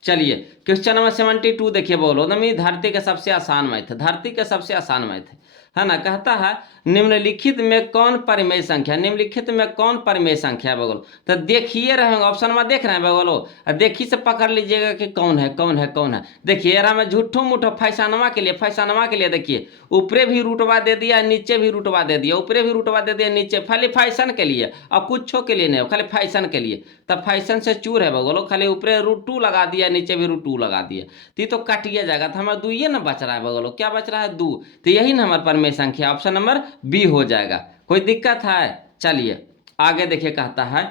चलिए क्वेश्चन नंबर 72 देखिए बोलो, नमी धरती का सबसे आसान मैथ, धरती का सबसे आसान मैथ है ना। कहता है निम्नलिखित में कौन परिमेय संख्या, निम्नलिखित में कौन परिमेय संख्या है बोलो। तो देखिए रहेंगे ऑप्शन में, देख रहे हैं बोलो, देखिए से पकड़ लीजिएगा कि कौन है कौन है कौन है। देखिए यार में झूठो मूठो फैसानवा के लिए, फैसानवा के लिए देखिए ऊपरे भी रूटवा दे दिया, नीचे भी रूटवा दे दिया, ऊपरे भी रूटवा दे दिया, नीचे, खाली फैशन के लिए और कुछो के लिए नहीं, खाली फैशन के लिए। तब फैशन से चूर है बोलो, खाली ऊपरे √2 लगा दिया, नीचे भी √2 लगा दिया, तो काटिए जाएगा। तो हमारा 2 ये ना बच रहा है बोलो, क्या बच रहा है 2, तो यही ना हमारा परिमेय संख्या, ऑप्शन नंबर बी हो जाएगा। कोई दिक्कत है। चलिए आगे देखिए, कहता है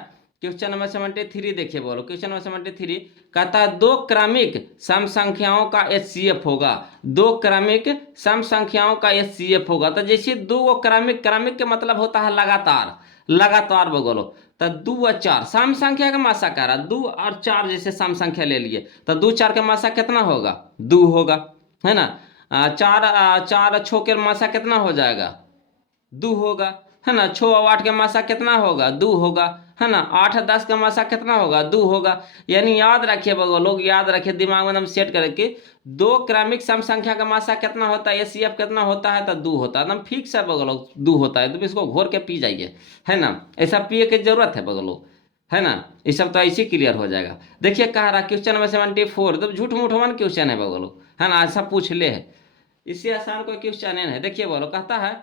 क्वेश्चन नंबर 73 देखिए बोलो, क्वेश्चन नंबर 73 कहता है दो क्रमिक सम संख्याओं का HCF होगा, दो क्रमिक सम संख्याओं का HCF होगा। तो जैसे दो क्रमिक, क्रमिक के मतलब होता है लगातार, लगातार बोलो। तो 2 और 4 सम संख्या का मासा कह रहा, 2 और 4 जैसे सम संख्या ले लिए, तो 2 4 का मासा कितना होगा, 2 होगा, है ना। 4 6 के मासा कितना हो जाएगा, 2 होगा, है ना। 6 और 8 का मासा कितना होगा, 2 होगा, है ना। 8 और 10 का मासा कितना होगा, 2 होगा। यानी याद रखिए बगो लोग, याद रखिए दिमाग में एकदम सेट करके, दो क्रमिक सम संख्या का मासा कितना होता है, HCF कितना होता है, तो 2 होता है, एकदम फिक्स है बगो लोग, 2 होता है। तो इसको घोर के पी जाइए, है ना, ऐसा पिए की जरूरत है बगो लोग, है ना। ये सब तो ऐसे क्लियर हो जाएगा। देखिए कह रहा क्वेश्चन नंबर 74, तो झूठ मूठ वन क्वेश्चन है बगो लोग, है ना, ऐसा पूछ ले है, इससे आसान कोई क्वेश्चन है। देखिए बोलो, कहता है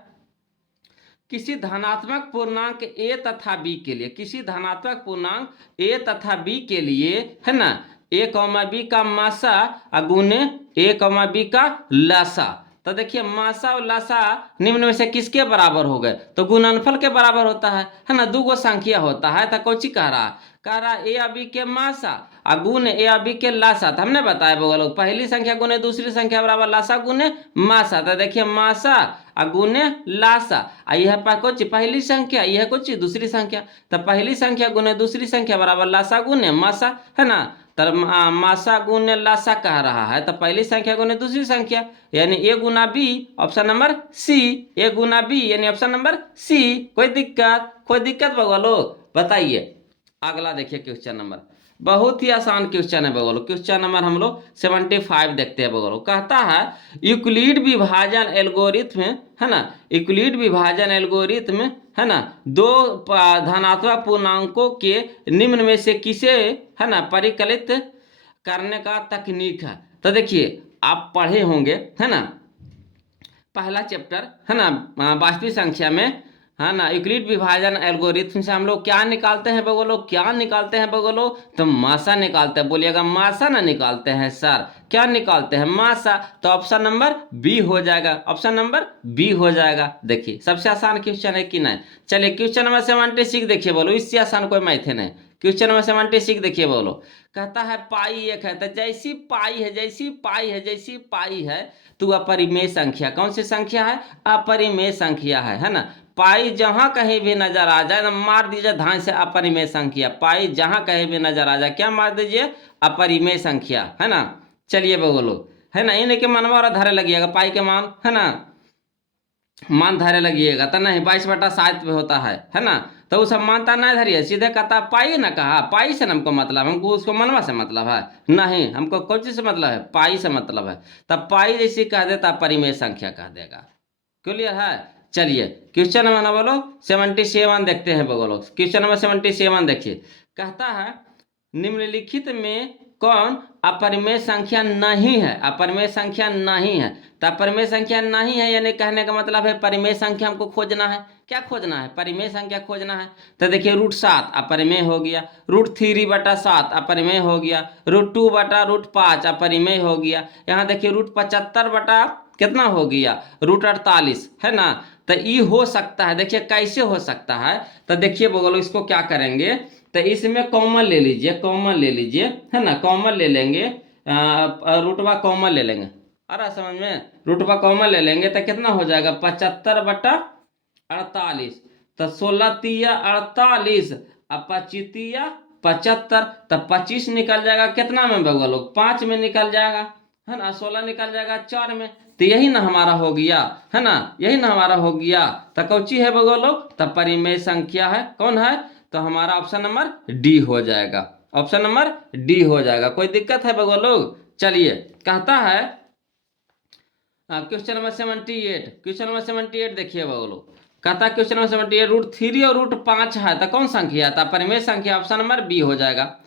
किसी धनात्मक पूर्णांक a तथा b के लिए, किसी धनात्मक पूर्णांक a तथा b के लिए, है ना, a, b का मासा गुने a, b का लासा। तो देखिए मासा और लासा निम्न में से किसके बराबर हो गए, तो गुणनफल के बराबर होता है ना। दो गो संख्या होता है, तो कौची कह रहा a और b के मासा गुण a और b के लासा। तो हमने बताया बोलो, पहली संख्या गुने दूसरी संख्या बराबर लासा गुने मासा। तो देखिए मासा गुने लासा, यह कुछ पहली संख्या, यह कुछ दूसरी संख्या, तो पहली संख्या गुने दूसरी संख्या बराबर लासा गुने मासा, है ना। तर मासा गुने लासा कह रहा है, तो पहली संख्या गुने दूसरी संख्या, यानी a गुना b, option number C, a गुना b यानी ऑप्शन नंबर सी। कोई दिक्कत, कोई दिक्कत बगलो बताइए। अगला देखिए क्वेश्चन नंबर, बहुत ही आसान क्वेश्चन है बगलो, क्वेश्चन नंबर हम लोग 75 देखते हैं बगलो। कहता है यूक्लिड विभाजन एल्गोरिथम, है ना, यूक्लिड विभाजन एल्गोरिथम, है ना, दो धनात्मक पूर्णांकों के निम्न में से किसे, है ना, परिकलित करने का तकनीक है। तो देखिए आप पढ़े होंगे, है ना, पहला चैप्टर, है ना, वास्तविक संख्या में, है ना, यूक्लिड विभाजन एल्गोरिथम से हम लोग क्या निकालते हैं बगोलो, क्या निकालते हैं बगोलो, तो मासा निकालते हैं। बोलिएगा मासा ना निकालते हैं सर, क्या निकालते हैं, मासा। तो ऑप्शन नंबर बी हो जाएगा, ऑप्शन नंबर बी हो जाएगा। देखिए सबसे आसान क्वेश्चन है कि नहीं। चलिए क्वेश्चन नंबर 76 देखिए बोलो, इससे आसान कोई मैथ नहीं। क्वेश्चन नंबर 76 देखिए बोलो, कहता है पाई एक है, तो जैसी पाई है, जैसी पाई है, जैसी पाई है, तो अपरिमेय संख्या, कौन सी संख्या है, अपरिमेय संख्या है ना। पाई जहां कहीं भी नजर आ जाए, मार दीजिए धान से अपरिमेय संख्या, पाई जहां कहीं भी नजर आ जाए क्या मार दीजिए, अपरिमेय संख्या, है ना। चलिए बोलो, है ना, इन्हें के मनवा और धारे लगिएगा, पाई के मान, है ना, मान धारे लगिएगा, तो नहीं 22/7 पे होता है ना। तो वो सब मानता नहीं धरिए, सीधे कहता पाई ना, कहा पाई से हमको मतलब, हमको उसको मनवा से मतलब है नहीं, हमको कौन चीज से मतलब है, पाई से मतलब है। तब पाई जैसी कह देता परिमेय संख्या कह देगा। क्लियर है। चलिए क्वेश्चन नंबर बोलो 77 देखते हैं बोलो, क्वेश्चन नंबर 77 देखिए। कहता है निम्नलिखित में कौन अपरिमेय संख्या नहीं है, अपरिमेय संख्या नहीं है। तो अपरिमेय संख्या नहीं है यानी कहने का मतलब है परिमेय संख्या हमको खोजना है। क्या खोजना है? परिमेय संख्या खोजना है। तो देखिए √7 अपरिमेय हो गया, √3/7 अपरिमेय हो गया, √2/5 अपरिमेय हो गया। यहाँ देखिए √75 बटा कितना हो गया, √48 है ना। तो ये हो सकता है, देखिए कैसे हो सकता है। तो देखिए बोलो इसको क्या करेंगे, तो इसमें कॉमन ले लीजिए, कॉमन ले लीजिए है ना, कॉमन ले लेंगे, रूटवा कॉमन ले लेंगे। आ रहा समझ में? रूटवा कॉमन ले लेंगे तो कितना हो जाएगा, 75/48। तो 16×3 = 48, अब 25×3 = 75। तो 25 निकल जाएगा कितना में बगल लोग, 5 में निकल जाएगा है ना, 16 निकल जाएगा 4 में। तो यही ना हमारा हो गया है ना, यही ना हमारा हो गया। तो कौची है बगल लोग, तो परिमेय संख्या है। कौन है? तो हमारा ऑप्शन नंबर डी हो जाएगा, ऑप्शन नंबर डी हो जाएगा। कोई दिक्कत है बगल लोग? चलिए कहता है क्वेश्चन नंबर 78, क्वेश्चन नंबर 78 देखिए बगलो, कहता है क्वेश्चन नंबर 78 √3 और √5 है तो कौन संख्या था, परिमेय संख्या। ऑप्शन नंबर बी हो जाएगा।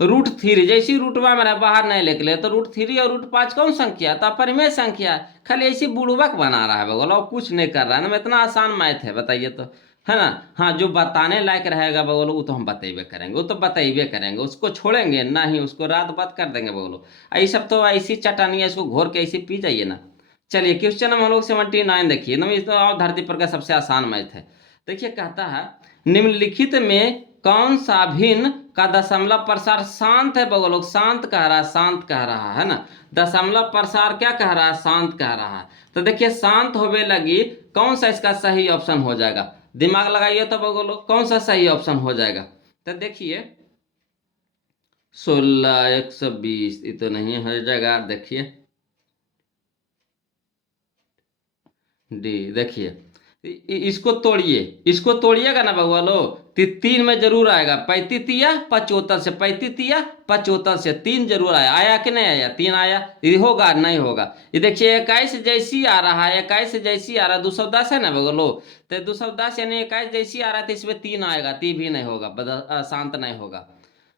√3 जैसी रूटवा में बाहर नहीं निकले तो √3 और √5 कौन संख्या था, परिमेय संख्या है। खाली ऐसी बुड़बक बना रहा है बगल और कुछ नहीं कर रहा है ना। इतना आसान मैथ है बताइए तो, है ना। हाँ जो बताने लायक रहेगा बगलो वो तो हम बतेबे करेंगे, वो तो बतेबे करेंगे, उसको छोड़ेंगे ना ही, उसको रात बात कर देंगे बगलो। ये सब तो ऐसी चटानी है, इसको घोर के ऐसी पी जाइए ना। चलिए क्वेश्चन नंबर हम लोग 79 देखिए, इस तो धरती पर का सबसे आसान मैथ है। देखिए कहता है निम्नलिखित में कौन सा भिन्न का दशमलव प्रसार शांत है बगल लोग, शांत कह रहा है, शांत कह रहा है ना। दशमलव प्रसार क्या कह रहा है, शांत कह रहा है। तो देखिए शांत होने लगी, कौन सा इसका सही ऑप्शन हो जाएगा, दिमाग लगाइए तो बगल लोग कौन सा सही ऑप्शन हो जाएगा। तो देखिए 16, 120 ये तो नहीं हो जाएगा। देखिए डी, देखिए इसको तोड़िए, इसको तोड़िएगा ना बउआ लो, 3 में जरूर आएगा। 35×3 = 75 से, 35×3 = 75 से 3 जरूर आया। आया कि नहीं आया, 3 आया। ये होगा नहीं होगा। ये देखिए 21 जैसी आ रहा है, 21 जैसी आ रहा है, 210 है ना बउआ लो। तो 210 यानी 21 जैसी आ रहा है तो इसमें 3 आएगा, 3 भी नहीं होगा, शांत नहीं होगा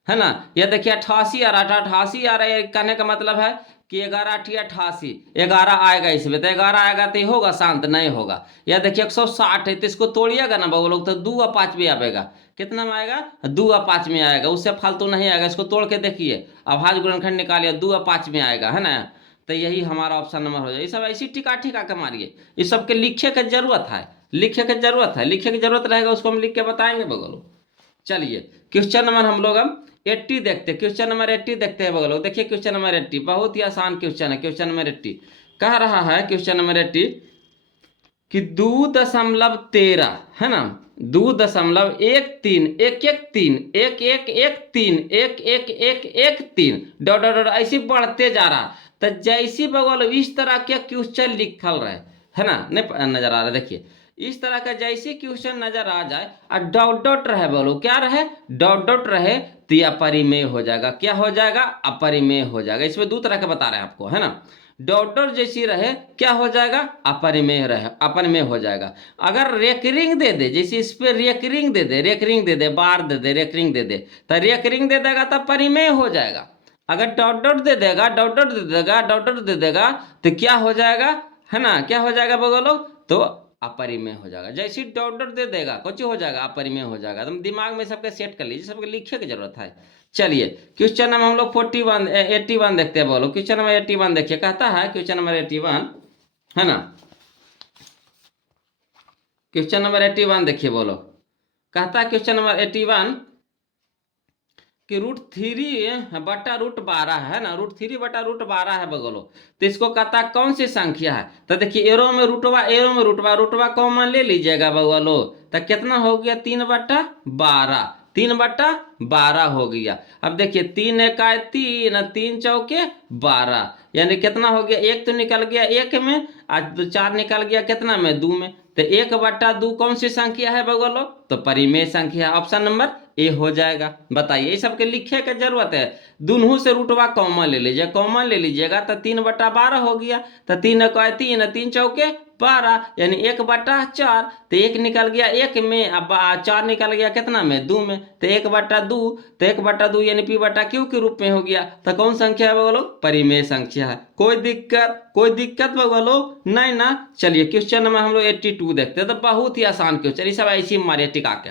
है ना। यह देखिए 88 आ रहा है, 88 आ रहा है, कहने का मतलब है कि 11×8 = 88, 11 आएगा इसमें, तो 11 आएगा तो होगा, शांत नहीं होगा। या देखिए 160 है तो इसको तोड़िएगा ना बगल लोग तो 2 और 5 में आएगा। कितना में आएगा, 2 और 5 में आएगा, उससे फालतू नहीं आएगा। इसको तोड़ के देखिए, अभाज्य गुणनखंड निकालिए, 2 और 5 में आएगा है ना। तो यही हमारा ऑप्शन नंबर हो जाए। ये सब ऐसी टिका टिका के मारिए, ये सबके लिखे की जरूरत है, लिखे की जरूरत है, लिखे की जरूरत रहेगा उसको हम लिख के बताएंगे बगल। चलिए क्वेश्चन नंबर हम लोग अब 80 देखते हैं, क्वेश्चन नंबर 80 देखते हैं बगल लोग। देखिए क्वेश्चन नंबर 80 बहुत ही आसान क्वेश्चन है। क्वेश्चन नंबर 80 कह रहा है, क्वेश्चन नंबर 80 कि 2.13 है ना, 2.13 1113 डॉट डॉट डॉट ऐसे बढ़ते जा रहा। तो जैसी बगल इस तरह के क्वेश्चन लिखल रहे है ना, नहीं नजर आ रहा। देखिए इस तरह का जैसे क्वेश्चन नजर आ जाए और डॉट डॉट रहे बोलो, क्या रहे, डॉट डॉट रहे तो यह अपरिमेय हो जाएगा। क्या हो जाएगा, अपरिमेय हो जाएगा। इसमें 2 तरह के बता रहे हैं आपको है ना। डॉट डॉट जैसी रहे क्या हो जाएगा, अपरिमेय रहे, अपरिमेय हो जाएगा। अगर रेकरिंग दे दे, जैसे इस पे रेकरिंग दे दे, रेकरिंग दे दे, बार दे दे, रेकरिंग दे दे, तो रेकरिंग दे देगा तब परिमेय हो जाएगा। अगर डॉट डॉट दे देगा, डॉट डॉट दे देगा, डॉट डॉट दे देगा तो क्या हो जाएगा है ना, क्या हो जाएगा बोलो, तो अपरिमेय हो जाएगा। जैसे डॉट डॉट दे देगा कुछ हो जाएगा, अपरिमेय हो जाएगा। तुम दिमाग में सबके सेट कर लीजिए, सबके लिखे की जरूरत है। चलिए क्वेश्चन नंबर हम लोग 81 देखते हैं बोलो। क्वेश्चन नंबर 81 देखिए, कहता है क्वेश्चन नंबर 81 है ना, क्वेश्चन नंबर 81 देखिए बोलो, कहता है क्वेश्चन नंबर 81 कि √3/√12 है ना, √3/√12 है बगलो। तो इसको कहता है कौन सी संख्या है। तो देखिए एरो में रूटवा, एरो में रूटवा, रूटवा कॉमन ले लीजिएगा बगलो। तो कितना हो गया, 3/12, 3/12 हो गया। अब देखिए 3 एकाए 3, 3 चौके 12, यानी कितना हो गया, 1 तो निकल गया 1 में, आज 4 निकल गया कितना में, 2 में। तो 1/2 कौन सी संख्या है बगलो, तो परिमेय संख्या। ऑप्शन नंबर ए हो जाएगा। बताइए ये सबके लिखे की जरूरत है। दोनों से रूटवा कॉमन ले लीजिए, कॉमन ले लीजिएगा तो 3/12 हो गया। तो 3 एकाए 3, 3 चौके 12 यानी 1/4। तो 1 निकल गया 1 में, अब 4 निकल गया कितना में, 2 में, तो 1/2। तो 1/2 यानी p/q के रूप में हो गया। तो कौन संख्या है बोलो, परिमेय संख्या है। कोई दिक्कत बोलो नहीं ना। चलिए क्वेश्चन नंबर हम लोग 82 देखते हैं। तो बहुत ही आसान क्वेश्चन, सब ऐसी मारिए टिका के।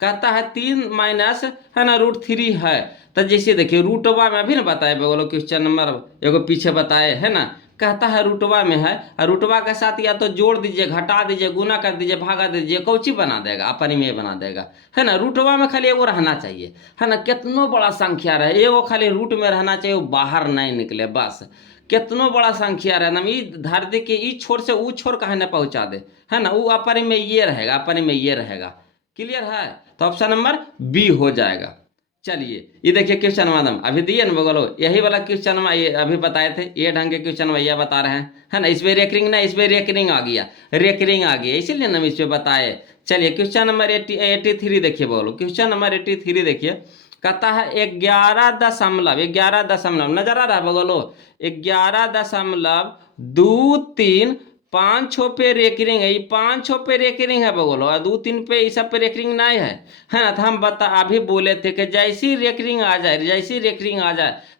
कहता है 3 माइनस है ना √3 है। तो जैसे देखिए रूटवा में अभी ना बताए बोलो, क्वेश्चन नंबर एगो पीछे बताए है ना। कहता है रूटवा में है, और रूटवा के साथ या तो जोड़ दीजिए, घटा दीजिए, गुना कर दीजिए, भागा दीजिए, कौची बना देगा, अपरिमेय बना देगा, है ना। रूटवा में खाली एगो रहना चाहिए, है ना। कितनो बड़ा संख्या रहे एगो खाली रूट में रहना चाहिए, वो बाहर नहीं निकले बस। कितनो बड़ा संख्या रहे ना, धरती के ई छोर से ऊ छोर कहे न पहुंचा दे, है ना, वो अपरिमेय ये रहेगा, अपरिमेय ये रहेगा। क्लियर है। तो ऑप्शन नंबर बी हो जाएगा। चलिए ये देखिए क्वेश्चन मैडम अभी दिए ना बोलो, यही वाला क्वेश्चन में ये अभी बताए थे, ये ढंग के क्वेश्चन भैया बता रहे हैं, है ना। इसमें रेकरिंग ना, इसमें रेकरिंग आ गया, रेकरिंग आ गया, इसीलिए ना इसमें बताए। चलिए क्वेश्चन नंबर 83 देखिए बोलो, क्वेश्चन नंबर 83 देखिए। कहता है 11 दशमलव नजर आ रहा है बोलो, 11.23 5 पे रेकरिंग है, 5 पे रेकरिंग है बोलो, और 2-3 पे इस सब पे रेकरिंग नहीं है ना। तो हम अभी बोले थे कि जैसी रेकरिंग आ जाए,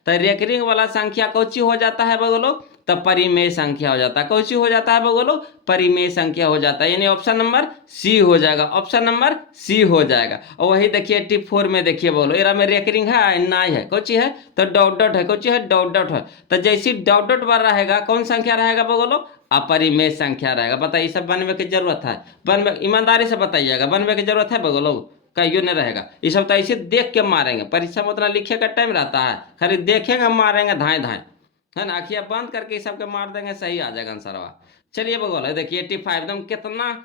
तो रेकरिंग वाला संख्या कौची हो जाता है बोलो, तो परिमेय संख्या हो जाता है। कौची हो जाता है बोलो, परिमेय संख्या हो जाता है, यानी ऑप्शन नंबर सी हो जाएगा, ऑप्शन नंबर सी हो जाएगा। और वही देखिए 84 में देखिए बोलो, एरा में रेकरिंग है नहीं है, कौची है, तो डॉट डॉट है, कौची है, डॉट डॉट है। तो जैसी डॉट डॉट बार रहेगा कौन संख्या रहेगा बोलो, अपरिमेय संख्या रहेगा। बताइए सब बनवे की जरूरत है, बनवे ईमानदारी से बताइएगा, बनवे की जरूरत है बोलो, कहियो नहीं रहेगा। ये सब तो ऐसे देख के मारेंगे, परीक्षा में उतना लिखे का टाइम रहता है, खाली देखेंगे मारेंगे धाए धाए, है ना। आखियां बंद करके ये सब के मार देंगे, सही आ जाएगा आंसरवा। चलिए बोलो देखिए 85 एकदम कितना,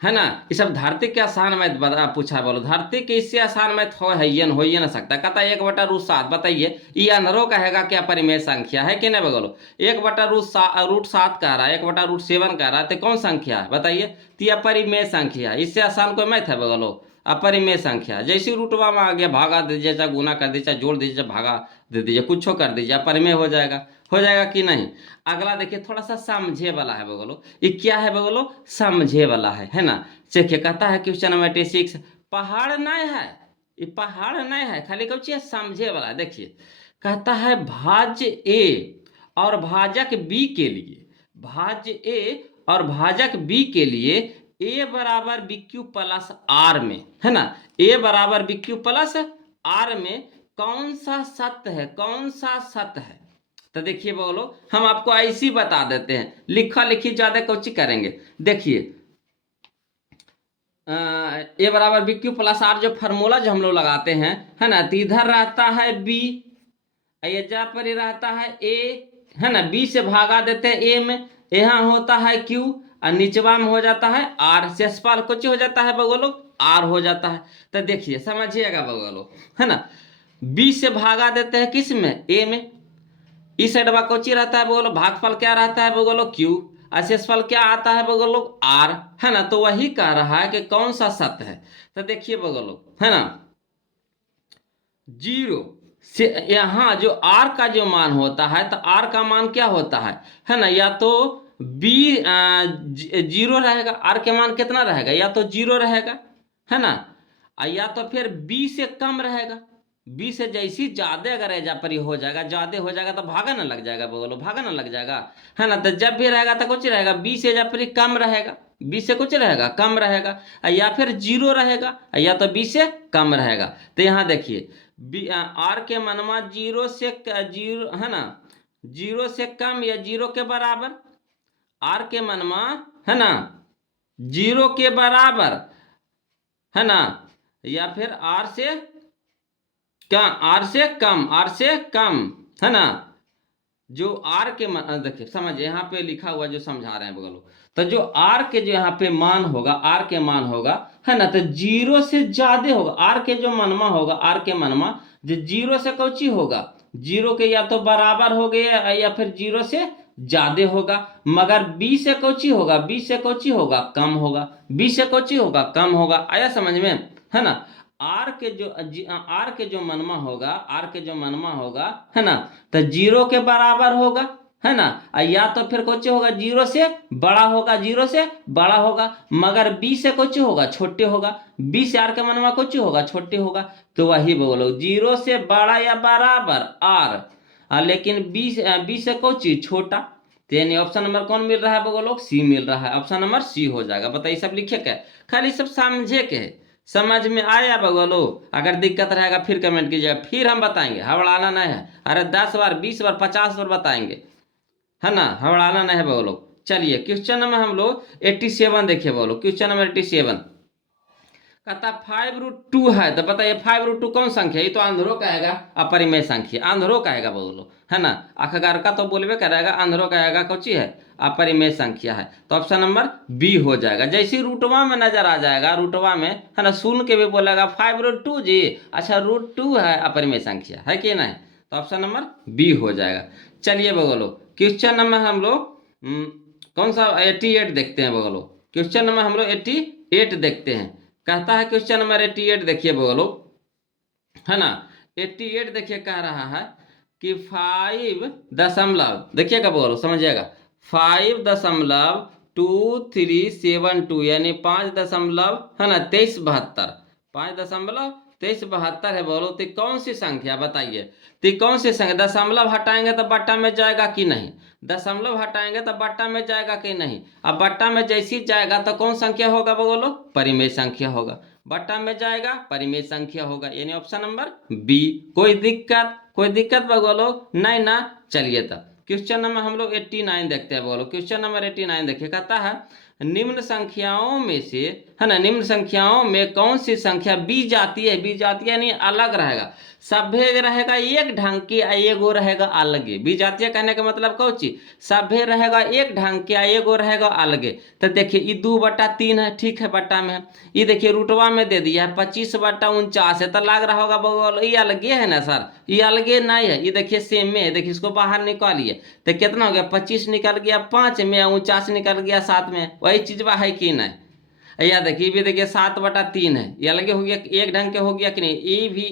है ना। ये सब धरती के आसान मैथ पूछा है बोलो, धरती के इससे आसान मैथ हो ही ना सकता। कहता है 1/√7, बताइए ये अनरो कहेगा क्या परिमेय संख्या है कि नहीं बोलो। 1/√7 कह रहा है, 1/√7 कह रहा है, तो कौन संख्या है बताइए, तो यह परिमेय संख्या है। इससे आसान कोई मैथ है बोलो, अपरिमेय संख्या। जैसे रूटवा में आ गया, भागा दीजिए, चाहे गुना कर दीजिए, चाहे जोड़ दीजिए, चाहे भागा दे दीजिए, कुछ कर दीजिए, अपरिमेय हो जाएगा कि नहीं। अगला देखिए थोड़ा सा समझे वाला है बोलो, ये क्या है बोलो, समझे वाला है ना। देखिए कहता है क्वेश्चन नंबर 86, पहाड़ नहीं है, ये पहाड़ नहीं है, खाली कुछ समझे वाला है। देखिए कहता है भाज्य ए और भाजक बी के लिए, भाज्य ए और भाजक बी के लिए ए बराबर BQ प्लस आर में, है ना, ए बराबर BQ प्लस आर में कौन सा सत्य है, कौन सा सत्य है। तो देखिए बोलो हम आपको ऐसी बता देते हैं, लिखा लिखी ज्यादा कुछ करेंगे। देखिए ए बराबर BQ प्लस आर जो फार्मूला जो हम लोग लगाते हैं, है ना, तो इधर रहता है बी, जा पर ही रहता है ए, है ना, बी से भागा देते हैं ए में, यहाँ होता है क्यू, और नीचवा में हो जाता है आर, शेषपाल कुछ हो जाता है बगोलो, आर हो जाता है। तो देखिए समझिएगा बगोलो, है ना, बी से भागा देते हैं किस में, ए में, इस साइड में कोची रहता है बोलो, भागफल क्या रहता है बोलो, क्यू, शेषफल क्या आता है बोलो, आर, है ना। तो वही कह रहा है कि कौन सा सत्य है। तो देखिए बोलो, है ना, 0 से यहाँ जो आर का जो मान होता है, तो आर का मान क्या होता है ना, या तो बी 0 रहेगा, आर के मान कितना रहेगा, या तो 0 रहेगा, है ना, या तो फिर बी से कम रहेगा। बी से जैसी ज्यादा अगर एजा पर हो जाएगा, ज्यादा हो जाएगा तो भागा ना लग जाएगा बोलो, भागा ना लग जाएगा, है ना। तो जब भी रहेगा तो कुछ रहेगा, बी से एजा पर कम रहेगा, बी से कुछ रहेगा कम रहेगा, या फिर 0 रहेगा, या तो बी से कम रहेगा। तो यहाँ देखिए आर के मनवा 0 से 0, है ना, 0 से कम या 0 के बराबर, आर के मनवा, है ना, 0 के बराबर, है ना, या फिर आर से कम, आर से कम, है ना। जो आर के देखिए समझिए यहाँ पे लिखा हुआ जो समझा रहे हैं बगलो, तो जो आर के जो यहाँ पे मान होगा, आर के मान होगा, है ना, तो 0 से ज्यादा होगा, आर के जो मनमा होगा, आर के मनमा जो 0 से कौची होगा, 0 के या तो बराबर हो गया, या फिर 0 से ज्यादा होगा। मगर बी से कौची होगा, बी से कौची होगा, कम होगा, बी से कौची होगा, कम होगा। आया समझ में, है ना। आर के जो मनमा होगा, आर के जो मनमा होगा, है ना, तो 0 के बराबर होगा, है ना। या तो फिर कुछ होगा जीरो से बड़ा होगा, जीरो से बड़ा होगा, मगर बी से कुछ होगा छोटे होगा, बी से आर का मनवा कुछ होगा छोटे होगा। तो वही बोलो जीरो से बड़ा या बराबर आर, लेकिन बी से कुछ छोटा। तो यानी ऑप्शन नंबर कौन मिल रहा है बोलो, सी मिल रहा है। ऑप्शन नंबर सी हो जाएगा। बताइए सब लिखे क्या, खाली सब समझे के है, समझ में आया बगलो। अगर दिक्कत रहेगा फिर कमेंट कीजिएगा, फिर हम बताएंगे, हड़बड़ाना नहीं है। अरे 10 बार 20 बार 50 बार बताएंगे, है ना, हड़बड़ाना नहीं है बगलो। चलिए क्वेश्चन नंबर हम लोग 87 देखिए बोलो। क्वेश्चन नंबर 87 कहता 5√2 है, तो बताइए 5√2 कौन संख्या है। ये तो आंध्रो कहेगा अपरिमेय संख्या, आंध्रो कहेगा बोलो, है ना। अखगार का तो बोलबे करेगा, आंध्रो कहेगा कौन है, अपरिमेय संख्या है। तो ऑप्शन नंबर बी हो जाएगा। जैसे रूटवा में नजर आ जाएगा, रूटवा में है ना, सुन के भी बोलेगा 5√2 जी, अच्छा √2 है अपरिमेय संख्या, है कि नहीं। तो ऑप्शन नंबर बी हो जाएगा। चलिए बोलो क्वेश्चन नंबर हम लोग कौन सा 88 देखते हैं बोलो। क्वेश्चन नंबर हम लोग 88 देखते हैं। कहता है क्वेश्चन नंबर 88 देखिए बोलो, है ना। 88 देखिए कह रहा है कि 5 दशमलव, देखिएगा बोलो समझिएगा, 5.2372 यानी 5 दशमलव है ना 2372, 5.2372 है बोलो। तो कौन सी संख्या बताइए, तो कौन सी संख्या, दशमलव हटाएंगे तो बट्टा में जाएगा कि नहीं, दशमलव हटाएंगे तो बट्टा में जाएगा कि नहीं। अब बट्टा में जैसी जाएगा तो कौन संख्या होगा बोलो, परिमेय संख्या होगा। बट्टा में जाएगा परिमेय संख्या होगा, यानी ऑप्शन नंबर बी। कोई दिक्कत, कोई दिक्कत बोलो नहीं ना। चलिए तब क्वेश्चन नंबर हम लोग 89 देखते हैं बोलो। क्वेश्चन नंबर 89 देखिए, कहता है निम्न संख्याओं में से, है ना, निम्न संख्याओं में कौन सी संख्या बी जाती है, बी जाती है यानी अलग रहेगा, सभ्य रहेगा एक ढंग की, एगो रहेगा अलगे। बी जातीय कहने का मतलब कौन चीज, सभ्य रहेगा एक ढंग के, एगो रहेगा अलगे। तो देखिए ये 2/3 है, ठीक है बट्टा में है। ये देखिए रूटवा में दे दिया है 25/49 है, तो लग रहा होगा बोलो ये अलगे है ना सर, ये अलगे नहीं है। ये देखिए सेम में है, देखिए इसको बाहर निकालिए तो कितना हो गया, 25 निकल गया 5 में, 49 निकल गया 7 में, वही चीज है कि नहीं। या देखिए भी देखिए 7/3 है, ये अलगे हो गया, एक ढंग के हो गया कि नहीं। ई भी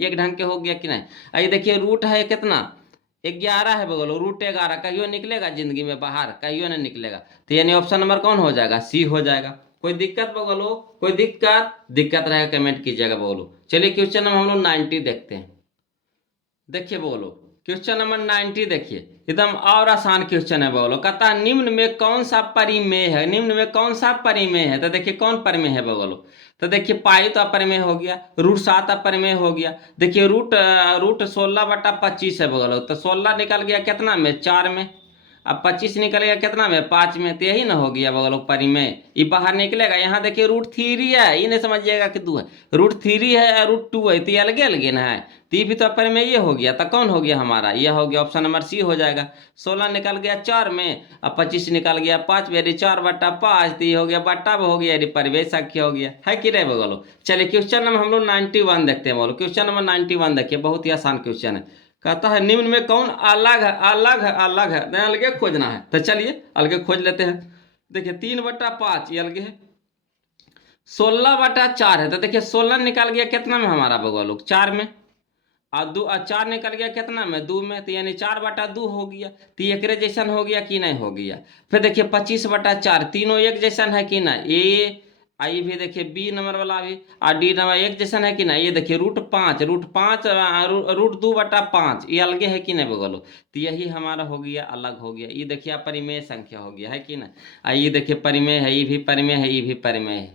एक ढंग के हो गया कि नहीं। ये देखिए रूट है कितना, 11 है बोलो, √11 कहियो निकलेगा जिंदगी में बाहर, कहियो नहीं निकलेगा। तो यानी ऑप्शन नंबर कौन हो जाएगा, सी हो जाएगा। कोई दिक्कत बोलो, कोई दिक्कत, दिक्कत रहेगा कमेंट कीजिएगा बोलो। चलिए क्वेश्चन नंबर हम लोग 90 देखते हैं। देखिए बोलो क्वेश्चन नंबर 90 देखिए, एकदम और आसान क्वेश्चन है बोलो। कहता है निम्न में कौन सा परिमेय है, निम्न में कौन सा परिमेय है। तो देखिए कौन परिमेय है बोलो। तो देखिए पाई तो अपरिमेय हो गया, √7 अपरिमेय हो गया। देखिए रूट 16/25 है बोलो, तो 16 निकल गया कितना में, 4 में। अब 25 निकल गया कितना में, 5 में। तो यही ना हो गया बोलो परिमेय, ये बाहर निकलेगा। यहाँ देखिए √3 है, ये नहीं समझिएगा कि 2 है, √3 है, √2 है, तो ये अलगे अलगे ना है। तो ये भी तो अपरिमेय ये हो गया, तो कौन हो गया हमारा, यह हो गया ऑप्शन नंबर सी हो जाएगा। 16 निकल गया 4 में, अब 25 निकल गया 5 में, 4/5, तो ये हो गया बट्टा हो गया, यदि परिमेय संख्या हो गया, है कि नहीं बोलो। चलिए क्वेश्चन नंबर हम लोग 91 देखते हैं बोलो। क्वेश्चन नंबर 91 देखिए, बहुत ही आसान क्वेश्चन है। कहता है निम्न में कौन अलग है, अलग है, अलग है, नहीं अलगे खोजना है। तो चलिए अलगे खोज लेते हैं। देखिए 3/5 ये अलगे है, 16/4 है। तो देखिए 16 निकल गया कितना में हमारा बगवा लोग, 4 में। और 4 निकल गया कितना में, 2 में। तो यानी 4/2 हो गया। तो एक जैसन हो गया कि नहीं हो गया। फिर देखिए 25/4, तीनों एक जैसन है कि नहीं, ए आई भी देखिए बी नंबर वाला भी, और डी नंबर एक जैसन है कि नहीं। ये देखिए √5, √5 √2/5 ये अलगे है कि नहीं बगलो। तो यही हमारा हो गया, अलग हो गया। ये देखिए अपरिमेय संख्या हो गया, है कि नहीं। ये देखिए परिमेय है, ये भी परिमेय है, ये भी परिमेय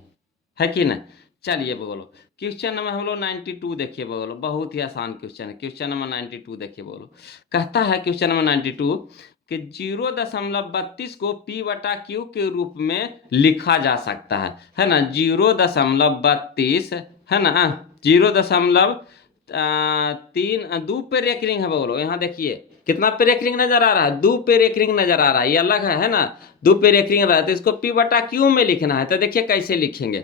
है कि नहीं। चलिए बोलो क्वेश्चन नंबर हम लोग 92 देखिए बोलो, बहुत ही आसान क्वेश्चन है। क्वेश्चन नंबर 92 देखिए बोलो। कहता है क्वेश्चन नंबर 92 कि 0.32 को P/Q के रूप में लिखा जा सकता है ना। 0.32 है ना, 0.2 पे रेकरिंग है बोलो। यहाँ देखिए कितना पे रेकरिंग नजर आ रहा है, 2 पे रेकरिंग नजर आ रहा है, ये अलग है ना। 2 पे रेकरिंग रहा है, तो इसको P/Q में लिखना है। तो देखिए कैसे लिखेंगे।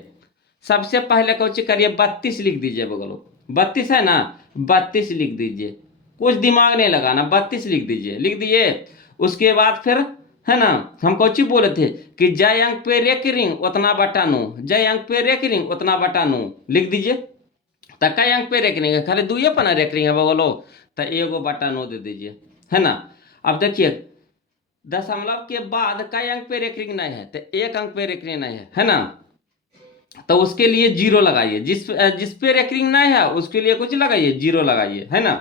सबसे पहले कौन करिए, 32 लिख दीजिए बगलो, 32 है ना, 32 लिख दीजिए, कुछ दिमाग नहीं लगाना, 32 लिख दीजिए, लिख दिए। उसके बाद फिर है ना, हम कौची बोले थे कि जय अंक पे रेकरिंग उतना बटा नो, जय अंक पे रेकरिंग उतना बटा नो, लिख दीजिए। तो कई अंक पे रेकरिंग है, खाली 2 पर ना रेकरिंग है बगलो, तो 1/9 दे दीजिए, है ना। अब देखिए दशमलव के बाद कई अंक पे रेकरिंग नहीं है, तो एक अंक पे रेकरिंग नहीं है ना, तो उसके लिए जीरो लगाइए। जिस पे रेकरिंग नहीं है उसके लिए कुछ लगाइए, जीरो लगाइए, है ना।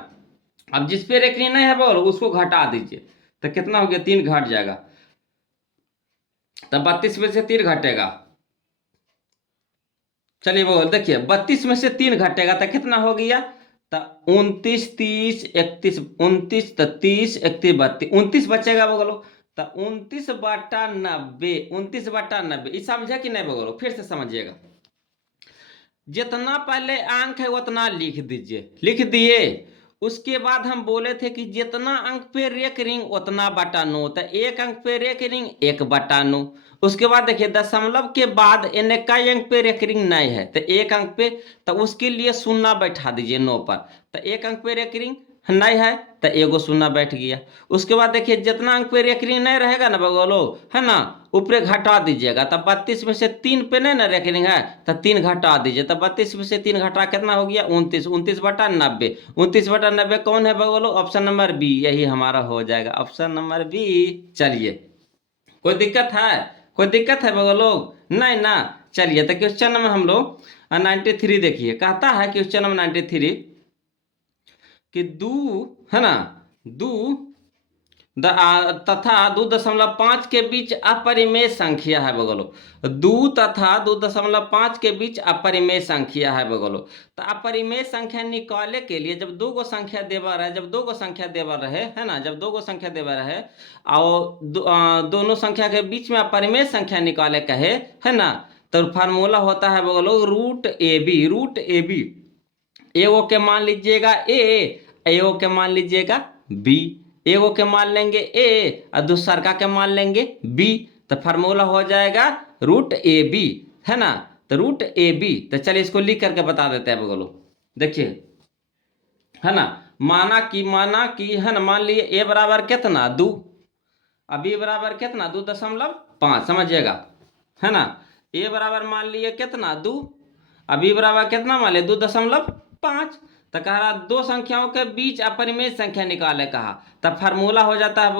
अब जिस पे रेकरिंग नहीं है बोल उसको घटा दीजिए, तो कितना हो गया, 3 घट जाएगा, तब 32 में से 3 घटेगा। चलिए बोल देखिए 32 में से 3 घटेगा तो कितना हो गया, तो 29 30 31, 29 तो 30 31 32, 29 बचेगा बोलो, तो 29/90, 29/90, ये समझे कि नहीं बोलो, फिर से समझिएगा। जितना पहले अंक है उतना लिख दीजिए, लिख दिए। उसके बाद हम बोले थे कि जितना अंक पे रेकरिंग उतना बटा नो, तो एक अंक पे रेकरिंग 1/9। उसके बाद देखिए दशमलव के बाद इन्हें कई अंक पे रेकरिंग नहीं है, तो एक अंक पे, तो उसके लिए शून्य बैठा दीजिए 9 पर, तो एक अंक पे रेकरिंग नहीं है तो एगो शून्य बैठ गया। उसके बाद देखिए जितना अंक पे रेकरिंग नहीं रहेगा ना बगलो, है ना, ऊपरे घटा दीजिएगा, तब 32 में से 3 पे नहीं ना रेकरिंग है तो 3 घटा दीजिए, तब 32 में से 3 घटा कितना हो गया, 29, 29/90, 29/90 कौन है बगलो, ऑप्शन नंबर बी, यही हमारा हो जाएगा, ऑप्शन नंबर बी। चलिए कोई दिक्कत है, कोई दिक्कत है बगलो, नहीं ना। चलिए तो क्वेश्चन नंबर हम लोग 93 देखिए, कहता है क्वेश्चन नंबर 93 कि दू, है ना, दू तथा 2.5 के बीच अपरिमेय संख्या है बगलो, 2 तथा 2.5 के बीच अपरिमेय संख्या है बगलो। तो अपरिमेय संख्या निकाले के लिए जब दो गो संख्या देवा रहे, जब दो गो संख्या देवा रहे, है ना, जब दो गो संख्या देवा रहे और दोनों संख्या के बीच में अपरिमेय संख्या निकाले कहे, है ना, तो फार्मूला होता है बगलो root A B, root A B. एगो के मान लीजिएगा ए, एगो के मान लीजिएगा बी, एगो के मान लेंगे ए और दूसरा के मान लेंगे बी, तो फार्मूला हो जाएगा रूट ए बी, है ना, तो रूट ए बी। तो चलिए इसको लिख करके बता देते हैं बोलो, देखिए, है ना, माना कि है ना, मान लिए ए बराबर कितना 2, अब बी बराबर कितना 2.5, समझिएगा, है ना, ए बराबर मान लिए कितना 2, अभी बराबर कितना मान लिया 2.5, तो कह रहा दो संख्याओं के बीच अपरिमेय संख्या निकाले कहा, तब फार्मूला हो जाता है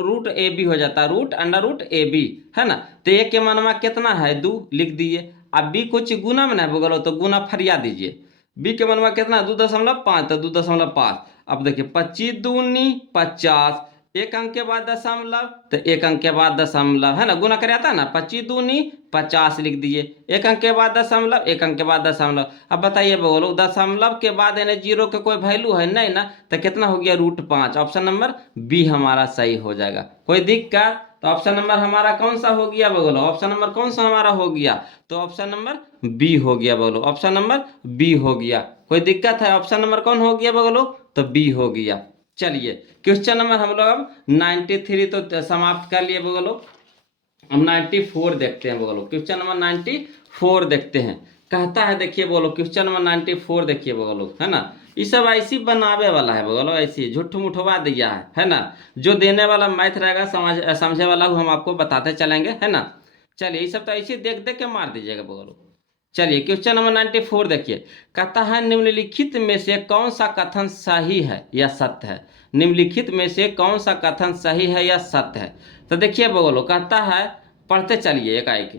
रूट ए बी, हो जाता है root under root A B, है ना। तो ए के मान में कितना है 2 लिख दिए, अब बी कुछ गुना में नहीं बोलो तो गुना फरिया दीजिए, बी के मान में कितना 2.5, तो 2.5, अब देखिए 25 दूनी 50, एक अंक के बाद दशमलव, तो एक अंक के बाद दशमलव, है ना, गुना कर आता है ना, 25 दूनी 50 लिख दिए, एक अंक के बाद दशमलव, एक अंक के बाद दशमलव। अब बताइए बोलो दशमलव के बाद यानी जीरो के कोई वैल्यू है नहीं ना, तो कितना हो गया √5, ऑप्शन नंबर बी हमारा सही हो जाएगा। कोई दिक्कत, तो ऑप्शन नंबर हमारा कौन सा हो गया बोलो, ऑप्शन नंबर कौन सा हमारा हो गया, तो ऑप्शन नंबर बी हो गया बोलो, ऑप्शन नंबर बी हो गया। कोई दिक्कत है, ऑप्शन नंबर कौन हो गया बोलो, तो बी हो गया। चलिए क्वेश्चन नंबर हम लोग अब 93 तो समाप्त कर लिए बोलो, हम 94 देखते हैं बोलो, क्वेश्चन नंबर 94 देखते हैं। कहता है देखिए बोलो क्वेश्चन नंबर 94 देखिए बोलो, है ना, ये सब ऐसी बनावे वाला है बोलो, ऐसी झूठ मुठवा दिया है ना, जो देने वाला मैथ रहेगा समझे वाला हम आपको बताते चलेंगे, है ना। चलिए ये सब तो ऐसे देख देख के मार दीजिएगा बोलो। चलिए क्वेश्चन नंबर 94 देखिए, कहता है निम्नलिखित में से कौन सा कथन सही है या सत्य है, निम्नलिखित में से कौन सा कथन सही है या सत्य है। तो देखिए बोलो, कहता है, पढ़ते चलिए एक एक,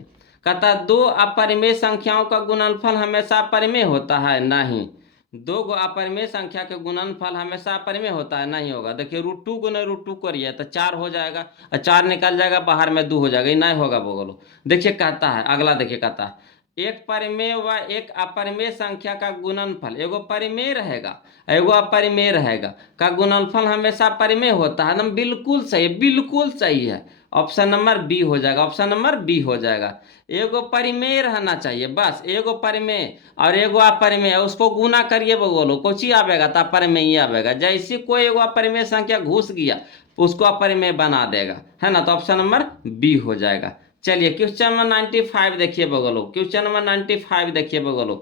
कहता है दो अपरिमेय संख्याओं का गुणनफल हमेशा अपरिमेय होता है, नहीं, दो गो अपरिमेय संख्या के गुणनफल हमेशा अपरिमेय होता है, नहीं होगा। देखिए √2 गुना √2 करिए तो 4 हो जाएगा, और 4 निकल जाएगा बाहर में 2 हो जाएगा, ये नहीं होगा बोलो। देखिए कहता है अगला, देखिए कहता है एक परिमेय व एक अपरिमेय संख्या का गुणनफल, एगो परिमेय रहेगा एगो अपरिमेय रहेगा, का गुणनफल हमेशा परिमेय होता है ना, बिल्कुल सही, बिल्कुल सही है, ऑप्शन नंबर बी हो जाएगा, ऑप्शन नंबर बी हो जाएगा। एगो परिमेय रहना चाहिए, बस एगो परिमेय और एगो अपरिमेय, उसको गुना करिए बोलो, कोची आवेगा तो अपरिमेय ही आवेगा, जैसे कोई एगो अपरिमेय संख्या घुस गया उसको अपरिमेय बना देगा, है ना, तो ऑप्शन नंबर बी हो जाएगा। चलिए क्वेश्चन नंबर 95 देखिए बगलो, क्वेश्चन नंबर 95 देखिए बगलो,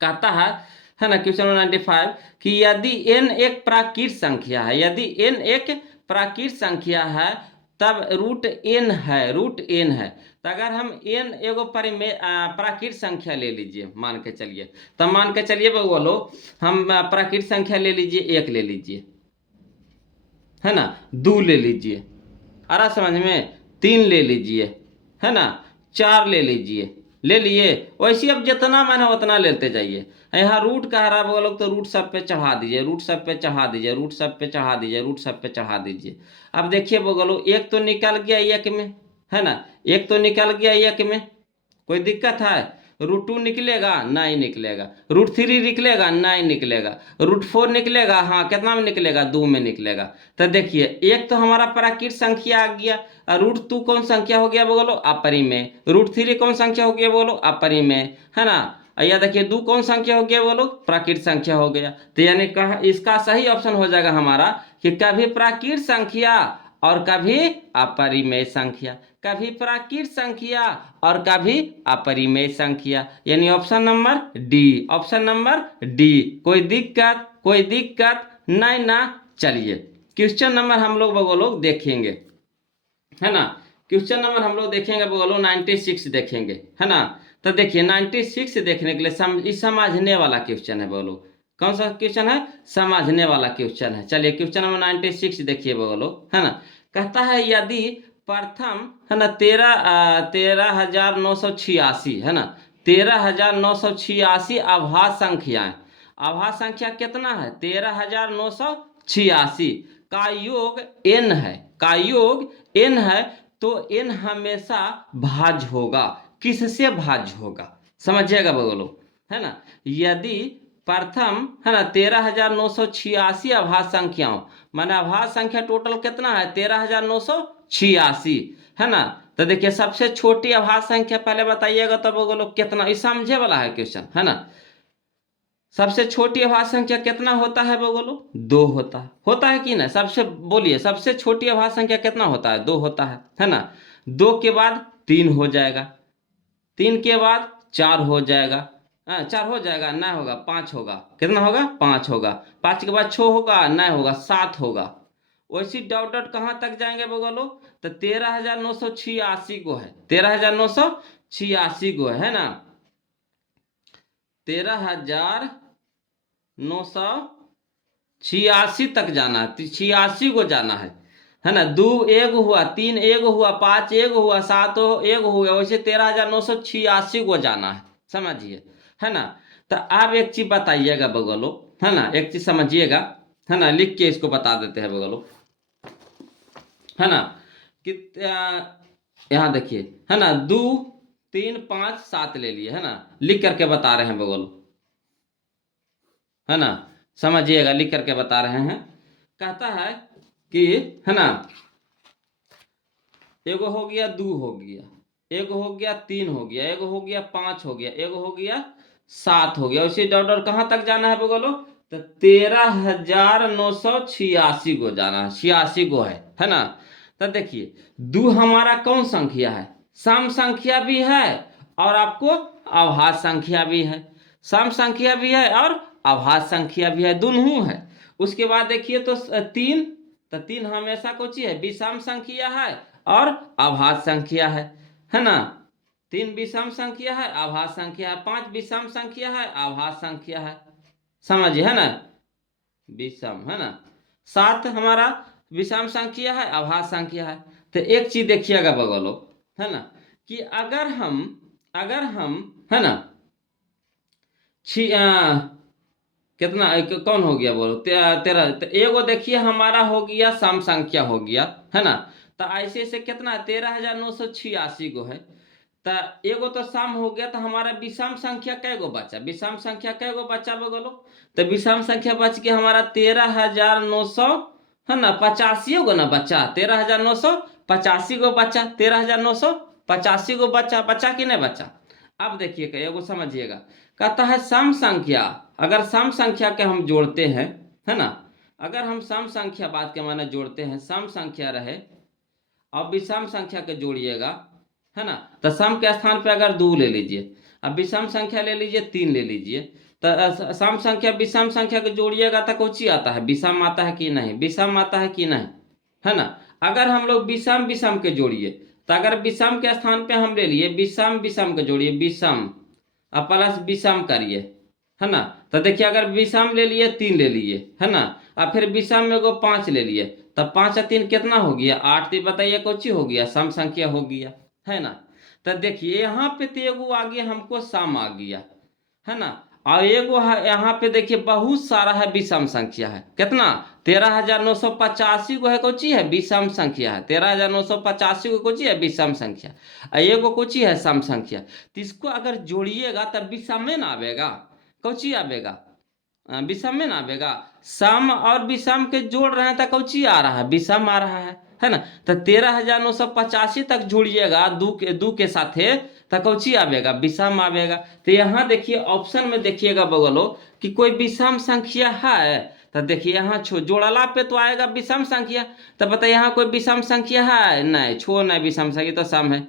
कहता है ना, क्वेश्चन नंबर 95 कि यदि n एक प्राकृत संख्या है, यदि n एक प्राकृत संख्या है तब √n है, √n है, तो अगर हम n एगो परिमेय प्राकृत संख्या ले लीजिए, मान के चलिए, तब मान के चलिए बोलो हम प्राकृत संख्या ले लीजिए 1 ले लीजिए, है ना, 2 ले लीजिए, आ रहा समझ में, 3 ले लीजिए, है ना, 4 ले लीजिए, ले लिए। वैसे अब जितना मन है उतना लेते जाइए। यहाँ रूट कह रहा है वो लोग, तो रूट सब पे चढ़ा दीजिए, रूट सब पे चढ़ा दीजिए, रूट सब पे चढ़ा दीजिए, रूट सब पे चढ़ा दीजिए। अब देखिए बोलो, एक तो निकल गया एक में, है ना, एक तो निकल गया एक में, कोई दिक्कत है? रूट 2 निकलेगा? नहीं निकलेगा। रूट 3 निकलेगा? नहीं निकलेगा। रूट 4 निकलेगा? हाँ, कितना में निकलेगा? 2 में निकलेगा। तो देखिए, एक तो हमारा प्राकृत संख्या आ गया। रूट 2 कौन संख्या हो गया बोलो? अपरिमेय। रूट 3 कौन संख्या हो गया बोलो? अपरिमेय, है ना। या देखिए 2 कौन संख्या हो गया बोलो? प्राकृत संख्या हो गया। तो यानी कहा इसका सही ऑप्शन हो जाएगा हमारा कि कभी प्राकृत संख्या और कभी अपरिमेय संख्या, कभी प्राकृत संख्या और कभी अपरिमेय संख्या, यानी option number D, option number D. कोई दिक्कत? कोई दिक्कत नहीं ना। चलिए क्वेश्चन नंबर हम लोग देखेंगे, है ना। क्वेश्चन नंबर हम लोग देखेंगे 96 देखेंगे, है ना। तो देखिए 96 देखने के लिए समझने वाला क्वेश्चन है बोलो। कौन सा क्वेश्चन है? समझने वाला क्वेश्चन है। चलिए क्वेश्चन नंबर 96 देखिए बोलो, है ना। कहता है यदि प्रथम, है ना, 13,986, है ना, 13,986 आभास संख्याएं, आभास संख्या कितना है? 13,986 का योग n है, का योग n है, तो n हमेशा भाज्य होगा। किससे भाज्य होगा? समझिएगा बोलो, है ना। यदि प्रथम, है ना, 13,986 आभास संख्याओं, माने आभास संख्या टोटल कितना है? 13,986, है ना। तो देखिए सबसे छोटी आभास संख्या पहले बताइएगा, तब बोलो कितना। इस समझे वाला है क्वेश्चन, है ना। सबसे छोटी आभास संख्या कितना होता है बोलो? 2 होता है कि ना? सबसे बोलिए, सबसे छोटी आभास संख्या कितना होता है? 2 होता है ना। 2 के बाद 3 हो जाएगा, 3 के बाद 4 हो जाएगा, हाँ 4 हो जाएगा, नहीं होगा, 5 होगा। कितना होगा? 5 होगा। 5 के बाद 6 होगा, नहीं होगा, 7 होगा। वैसी डॉट डॉट कहाँ तक जाएंगे बोलो? तो 13,986 को है, 13,986 को है ना, 13,986 तक जाना है, 86 को जाना है ना। 2 एक हुआ, 3 एक हुआ, 5 एक हुआ, 7 एक हो गया, वैसे 13,986 को जाना है, समझिए, है ना। तो आप एक चीज बताइएगा बगलो, है ना, एक चीज समझिएगा, है ना, लिख के इसको बता देते हैं बगलो, है ना, कि यहाँ देखिए, है ना, 2 3 5 7 ले लिए, है ना, लिख करके बता रहे हैं बगलो, है ना, समझिएगा, लिख करके बता रहे हैं। कहता है कि, है ना, एगो हो गया, 2 हो गया, एगो हो गया, 3 हो गया, एगो हो गया, 5 हो गया, एगो हो गया, 7 हो गया। उसी डॉट डॉट कहाँ तक जाना है बोलो? तो 13,986 को जाना है, 86 को है ना। तो देखिए 2 हमारा कौन संख्या है? सम संख्या भी है और आपको अभाज्य संख्या भी है, सम संख्या भी है और अभाज्य संख्या भी है, दोनों है। उसके बाद देखिए तो 3, तो 3 हमेशा कौन सी है? विषम संख्या है और अभाज्य संख्या है ना। 3 विषम संख्या है, अभाज्य संख्या है। 5 विषम संख्या है, अभाज्य संख्या है, समझिए, है ना, विषम, है ना। 7 हमारा विषम संख्या है, अभाज्य संख्या है। तो एक चीज देखिएगा बगलो, है ना, कि अगर हम है ना, कितना कौन हो गया बोलो? 13। तो एगो देखिए हमारा हो गया सम संख्या हो गया, है ना। तो ऐसे से कितना? 13,986 को है। तो एगो तो सम हो गया, तो हमारा विषम संख्या कैगो बचा? विषम संख्या कैगो बचा बोलो? तो विषम संख्या बच के हमारा 13,900, है ना, 85 गो ना बचा, 13,985 गो बचा, 13,985 गो बचा, बचा कि नहीं बचा? अब देखिए एगो समझिएगा, कहता है सम संख्या, अगर सम संख्या के हम जोड़ते हैं, है ना, अगर हम सम संख्या बात के माने जोड़ते हैं, सम संख्या रहे अब विषम संख्या के जोड़िएगा, है ना। तो सम के स्थान पे अगर 2 ले लीजिए, अब विषम संख्या ले लीजिए 3 ले लीजिए, तो सम संख्या विषम संख्या को जोड़िएगा तो कौची आता है? विषम आता है कि नहीं? विषम आता है कि नहीं, है ना। अगर हम लोग विषम विषम के जोड़िए, तो अगर विषम के स्थान पे हम ले लिए विषम विषम के जोड़िए, विषम और प्लस विषम करिए, है ना। तो देखिए अगर विषम ले लिए 3 ले लिए, है ना, और फिर विषम में को 5 ले लिए, तब 5 और 3 कितना हो गया 8। तो बताइए कौन सी हो गया, सम संख्या हो गया, है ना। तो देखिए यहाँ पे तो एगो आ गया हमको सम आ गया, है ना। और एगो यहाँ पे देखिए बहुत सारा है विषम संख्या है, कितना 13,985 को है कोची है विषम संख्या है, 13,985 को कोची है विषम संख्या, और एगो कोची है सम संख्या। तो इसको अगर जोड़िएगा तब विषम में ना आवेगा, कोची आवेगा विषम में ना आवेगा। सम और विषम के जोड़ रहे हैं तो कोची आ रहा है, विषम आ रहा है ना। तो 13,985 तक जोड़िएगा दू के साथे तो कौची आवेगा, विषम आवेगा। तो यहाँ देखिए ऑप्शन में देखिएगा बगलो कि कोई विषम संख्या है, तो देखिए यहाँ जोड़ला पे तो आएगा विषम संख्या। तो बताइए यहाँ कोई विषम संख्या है, नहीं, छो नहीं विषम संख्या तो सम है।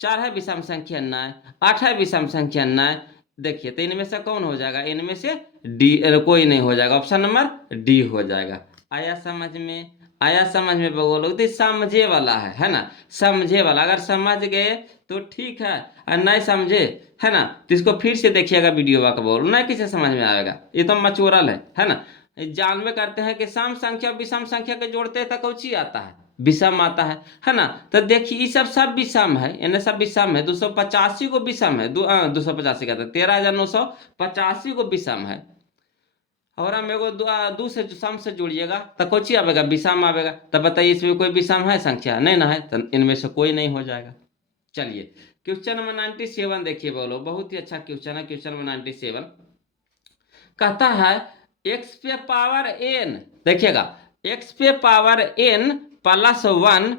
4 है विषम संख्या, नहीं। 8 है विषम संख्या, नहीं। देखिए तो इनमें से कौन हो जाएगा, इनमें से डी, कोई नहीं हो जाएगा, ऑप्शन नंबर डी हो जाएगा। आया समझ में, आया समझ में बोलो तो समझे वाला है ना, समझे वाला। अगर समझ गए तो ठीक है, और नहीं समझे, है ना, तो इसको फिर से देखिएगा वीडियो का, बोलो नहीं किसे समझ में आएगा, ये तो मचोरल है ना। जानवे करते हैं कि सम संख्या विषम संख्या के जोड़ते हैं तो कौची आता है, विषम आता है ना। तो देखिए ये सब विषम है, इन्हें सब विषम है। 285 को विषम है, 285 का 13,985 को विषम है। और हम एगो दू से सम से जोड़िएगा तो कोची आवेगा, विषम आवेगा। तब बताइए इसमें कोई विषम है संख्या, नहीं ना है, तो इनमें से कोई नहीं हो जाएगा। चलिए क्वेश्चन नंबर 97 देखिए बोलो, बहुत ही अच्छा क्वेश्चन है। क्वेश्चन नंबर 97 कहता है x पे पावर n, देखिएगा x पे पावर n प्लस 1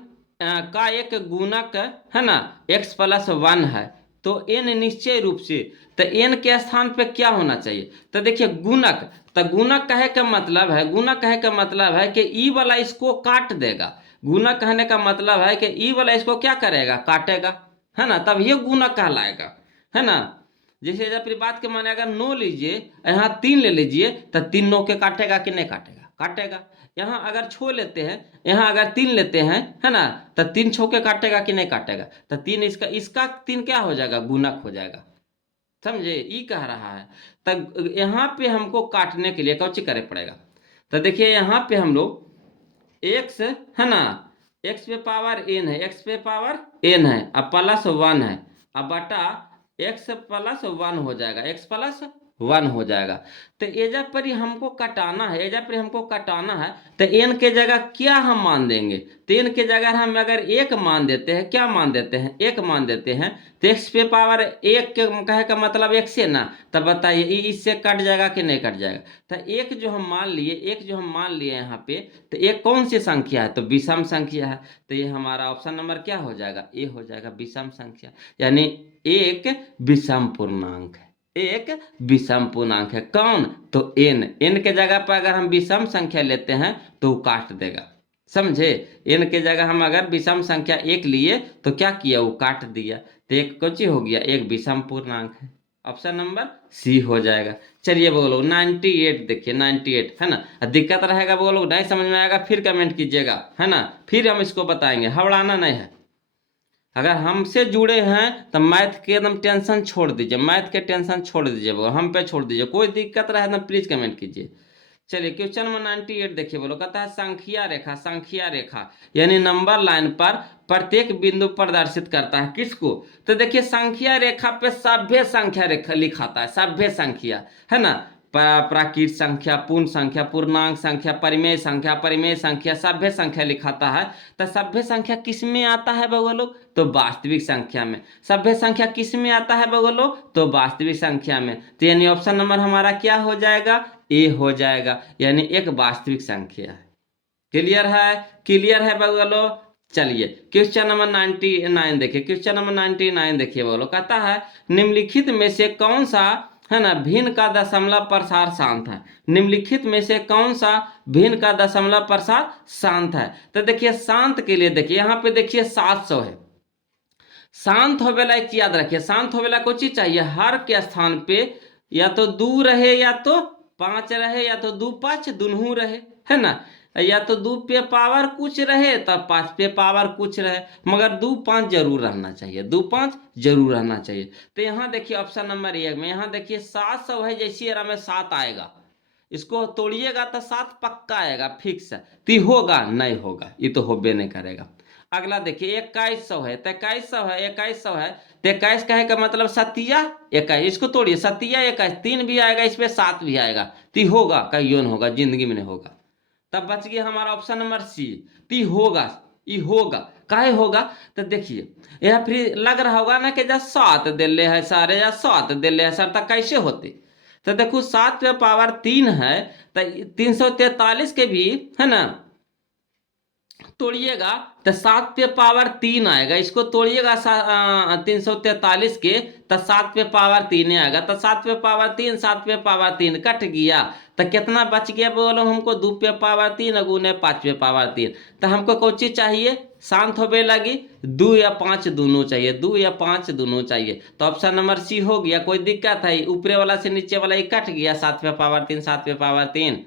का एक गुणक है ना, x प्लस 1 है, तो n निश्चय रूप से, तो n के स्थान पे क्या होना चाहिए। तो देखिए गुणक, तो गुणक कहे का मतलब है, गुणक कहे का मतलब है कि ई वाला इसको काट देगा। गुणक कहने का मतलब है कि ई वाला इसको क्या करेगा, काटेगा, है ना, तब ये गुणक कहलाएगा, है ना। जैसे जब बात के माने अगर 9 लीजिए, यहाँ 3 ले लीजिए, तो 3 9 के काटेगा कि नहीं काटेगा, काटेगा। यहाँ अगर छो लेते हैं, यहाँ अगर 3 लेते हैं, है ना, तो 3 छो के काटेगा कि नहीं काटेगा, तो 3 इसका 3 क्या हो जाएगा, गुणक हो जाएगा, समझे, ई कह रहा है। तब यहाँ पे हमको काटने के लिए कौची करे पड़ेगा। तो देखिए यहाँ पे हम लोग x, है ना, x पे पावर n है, x पे पावर n है, अब प्लस 1 है, अब बटा x प्लस 1 हो जाएगा, x प्लस 1 हो जाएगा। तो एजा पर ही हमको कटाना है, एजा पर हमको कटाना है, तो n के जगह क्या हम मान देंगे, तो n के जगह हम अगर 1 मान देते हैं, क्या मान देते हैं, 1 मान देते हैं, तो x पे पावर 1 के कहे का मतलब 1 से ना, तब बताइए इससे कट जाएगा कि नहीं कट जाएगा। तो एक जो हम मान लिए, एक जो हम मान लिए यहाँ पे, तो एक कौन सी संख्या है, तो विषम संख्या है। तो ये हमारा ऑप्शन नंबर क्या हो जाएगा, ए हो जाएगा, विषम संख्या, यानी एक विषम पूर्णांक है, एक विषम पूर्णांक है। कौन, तो n, n के जगह पर अगर हम विषम संख्या लेते हैं तो वो काट देगा, समझे। n के जगह हम अगर विषम संख्या 1 लिए तो क्या किया, वो काट दिया, तो एक कौची हो गया, एक विषम पूर्णांक है, ऑप्शन नंबर सी हो जाएगा। चलिए बोलो 98 देखिए, 98 है ना। दिक्कत रहेगा बोलो नहीं समझ में आएगा फिर कमेंट कीजिएगा, है ना, फिर हम इसको बताएंगे, हवड़ाना नहीं है। अगर हमसे जुड़े हैं तो मैथ के एकदम टेंशन छोड़ दीजिए, मैथ के टेंशन छोड़ दीजिए, बोलो हम पे छोड़ दीजिए, कोई दिक्कत रहे ना प्लीज कमेंट कीजिए। चलिए क्वेश्चन नंबर 98 देखिए बोलो, कहता है संख्या रेखा, संख्या रेखा यानी नंबर लाइन पर प्रत्येक बिंदु प्रदर्शित करता है किसको। तो देखिए संख्या रेखा पे सभ्य संख्या रेखा लिखाता है, सभ्य संख्या, है ना, प्राकृत संख्या, पूर्ण संख्या, पूर्णांक संख्या, परिमेय संख्या, परिमेय संख्या, सभ्य संख्या लिखाता है। तो सभ्य संख्या किस में आता है बगलो, तो वास्तविक संख्या में। सभ्य संख्या किस में आता है बगलो, तो वास्तविक संख्या में। तो यानी ऑप्शन नंबर हमारा क्या हो जाएगा, ए हो जाएगा, यानी एक वास्तविक संख्या है। क्लियर है, क्लियर है बगलो। चलिए क्वेश्चन नंबर 99 देखिए, क्वेश्चन नंबर 99 देखिए बोलो, कहता है निम्नलिखित में से कौन सा, है ना, भिन्न का दशमलव प्रसार शांत है। निम्नलिखित में से कौन सा भिन्न का दशमलव प्रसार शांत है। तो देखिए शांत के लिए देखिए यहाँ पे देखिए 700 है। शांत होवेला एक याद रखिए, शांत होवेला कोई चीज चाहिए, हर के स्थान पे या तो 2 रहे या तो 5 रहे या तो 2 5 दुनू रहे, है ना। या तो 2 पे पावर कुछ रहे तब 5 पे पावर कुछ रहे, मगर 2 5 जरूर रहना चाहिए, 2 5 जरूर रहना चाहिए। तो यहाँ देखिए ऑप्शन नंबर 1 में, यहाँ देखिए 700 है, जैसी एरा में 7 आएगा, इसको तोड़िएगा तो 7 पक्का आएगा, फिक्स है। तो होगा नहीं, होगा, ये तो होबे नहीं करेगा। अगला देखिए 2100 है, तो 2100 है, 2100 है, तो 21 कहे का मतलब सतिया 21, इसको तोड़िए, सतिया 21, 3 भी आएगा, इस पे 7 भी आएगा, तो होगा, कहियो नहीं होगा, जिंदगी में नहीं होगा। तब बच गया हमारा ऑप्शन नंबर सी, ती होगा, ये होगा, काहे होगा, तो देखिए यह फिर लग रहा होगा ना कि जब 7 दिले है सारे, या 7 दिले है सर, तक कैसे होते। तो देखो 7 पे पावर 3 है, तो 343 के भी है ना तोड़िएगा तो 7 पे पावर 3 आएगा, इसको तोड़िएगा 343 के, तो 7 पे पावर 3 आएगा, तो 7 पे पावर 3, 7 पे पावर 3 कट गया, तो कितना बच गया बोलो हमको, 2 पे पावर 3 गुने 5 पे पावर 3। तो हमको कौन चीज चाहिए, शांत होबे लगी 2 या 5 दोनों चाहिए, 2 या 5 दोनों चाहिए। तो ऑप्शन नंबर सी हो गया। कोई दिक्कत है, ऊपरे वाला से नीचे वाला ही कट गया, 7 पे पावर 3, 7 पे पावर 3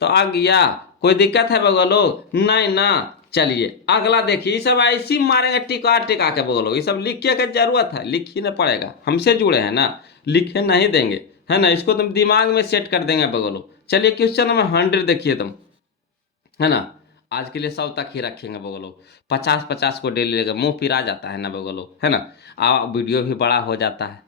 तो आ गया। कोई दिक्कत है बगलो, नहीं ना। चलिए अगला देखिए, ये सब ऐसी मारेंगे टिका टिका के बोलो, ये सब लिखने की जरूरत है, लिख ही ना पड़ेगा, हमसे जुड़े हैं ना, लिखे नहीं देंगे, है ना, इसको तुम दिमाग में सेट कर देंगे बगलो। चलिए क्वेश्चन नंबर 100 देखिए तुम, है ना, आज के लिए 100 तक ही रखेंगे बगलो, 50-50 को डेली लेगा, मुंह पिरा जाता है ना बगलो, है ना। वीडियो भी बड़ा हो जाता है,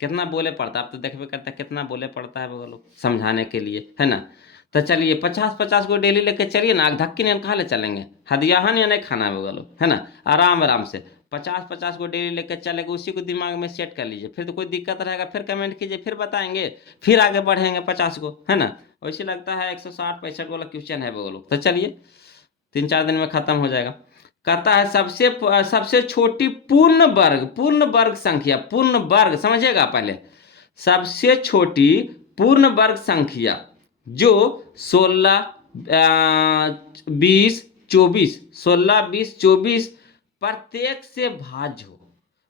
कितना बोले पड़ता है, आप तो देखबे करते हैं कितना बोले पड़ता है बगलो समझाने के लिए, है ना। तो चलिए 50-50 को डेली लेके चलिए ना, धक्की नहीं खा ले चलेंगे, हदियाहन या नहीं खाना है बगलो, है ना, आराम आराम से 50-50 को डेली लेकर चलेगा, उसी को दिमाग में सेट कर लीजिए, फिर तो कोई दिक्कत रहेगा फिर कमेंट कीजिए, फिर बताएंगे, फिर आगे बढ़ेंगे 50 को, है ना। वैसे लगता है 160-65 वाला क्वेश्चन है वो लोग। तो चलिए 3-4 दिन में खत्म हो जाएगा। कहता है सबसे सबसे छोटी पूर्ण वर्ग संख्या, पूर्ण वर्ग समझिएगा पहले, सबसे छोटी पूर्ण वर्ग संख्या जो 16 20 24, 16 20 24 प्रत्येक से भाज्य हो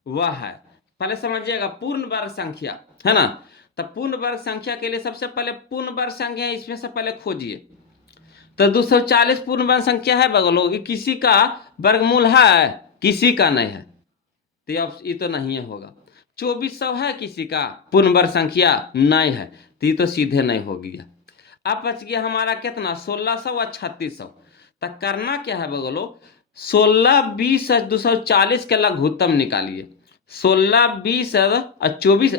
वह है। पहले समझिएगा पूर्ण वर्ग संख्या, है ना। तो पूर्ण वर्ग संख्या के लिए सबसे पहले पूर्ण वर्ग संख्या है, इसमें से पहले खोजिए। तो 240 पूर्ण वर्ग संख्या है बगलो, ये किसी का वर्गमूल है, किसी का नहीं है, तो ये तो नहीं होगा। 2400 है किसी का पूर्ण वर्ग संख्या, नहीं है, तो ये तो सीधे नहीं हो गया। अब बच गया हमारा कितना, 1600 और 3600। तो करना क्या है बगलो, 16 20 और 240 के लघुत्तम निकालिए, 16 20 और 24,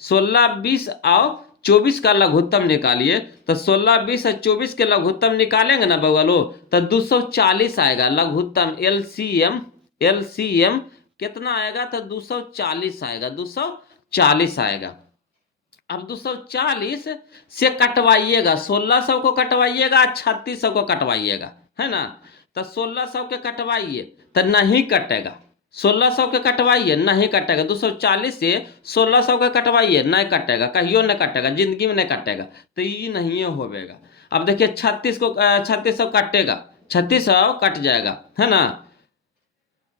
16 20 और 24 का लघुत्तम निकालिए। तो 16 20 और 24 के लघुत्तम निकालेंगे ना बगलो, तो 240 आएगा लघुत्तम, एलसीएम, एलसीएम कितना आएगा, तो 240 आएगा, 240 आएगा। अब 240 से कटवाइएगा, 1600 को कटवाइएगा, 3600 को कटवाइएगा, है ना। तो 1600 के कटवाइए तो नहीं कटेगा, 1600 के कटवाइए नहीं कटेगा, 240 से 1600 के कटवाइए नहीं कटेगा, कहियो नहीं कटेगा, जिंदगी में नहीं कटेगा, तो ये नहीं होगा। अब देखिए 3600 कटेगा, 3600 कट जाएगा, है ना।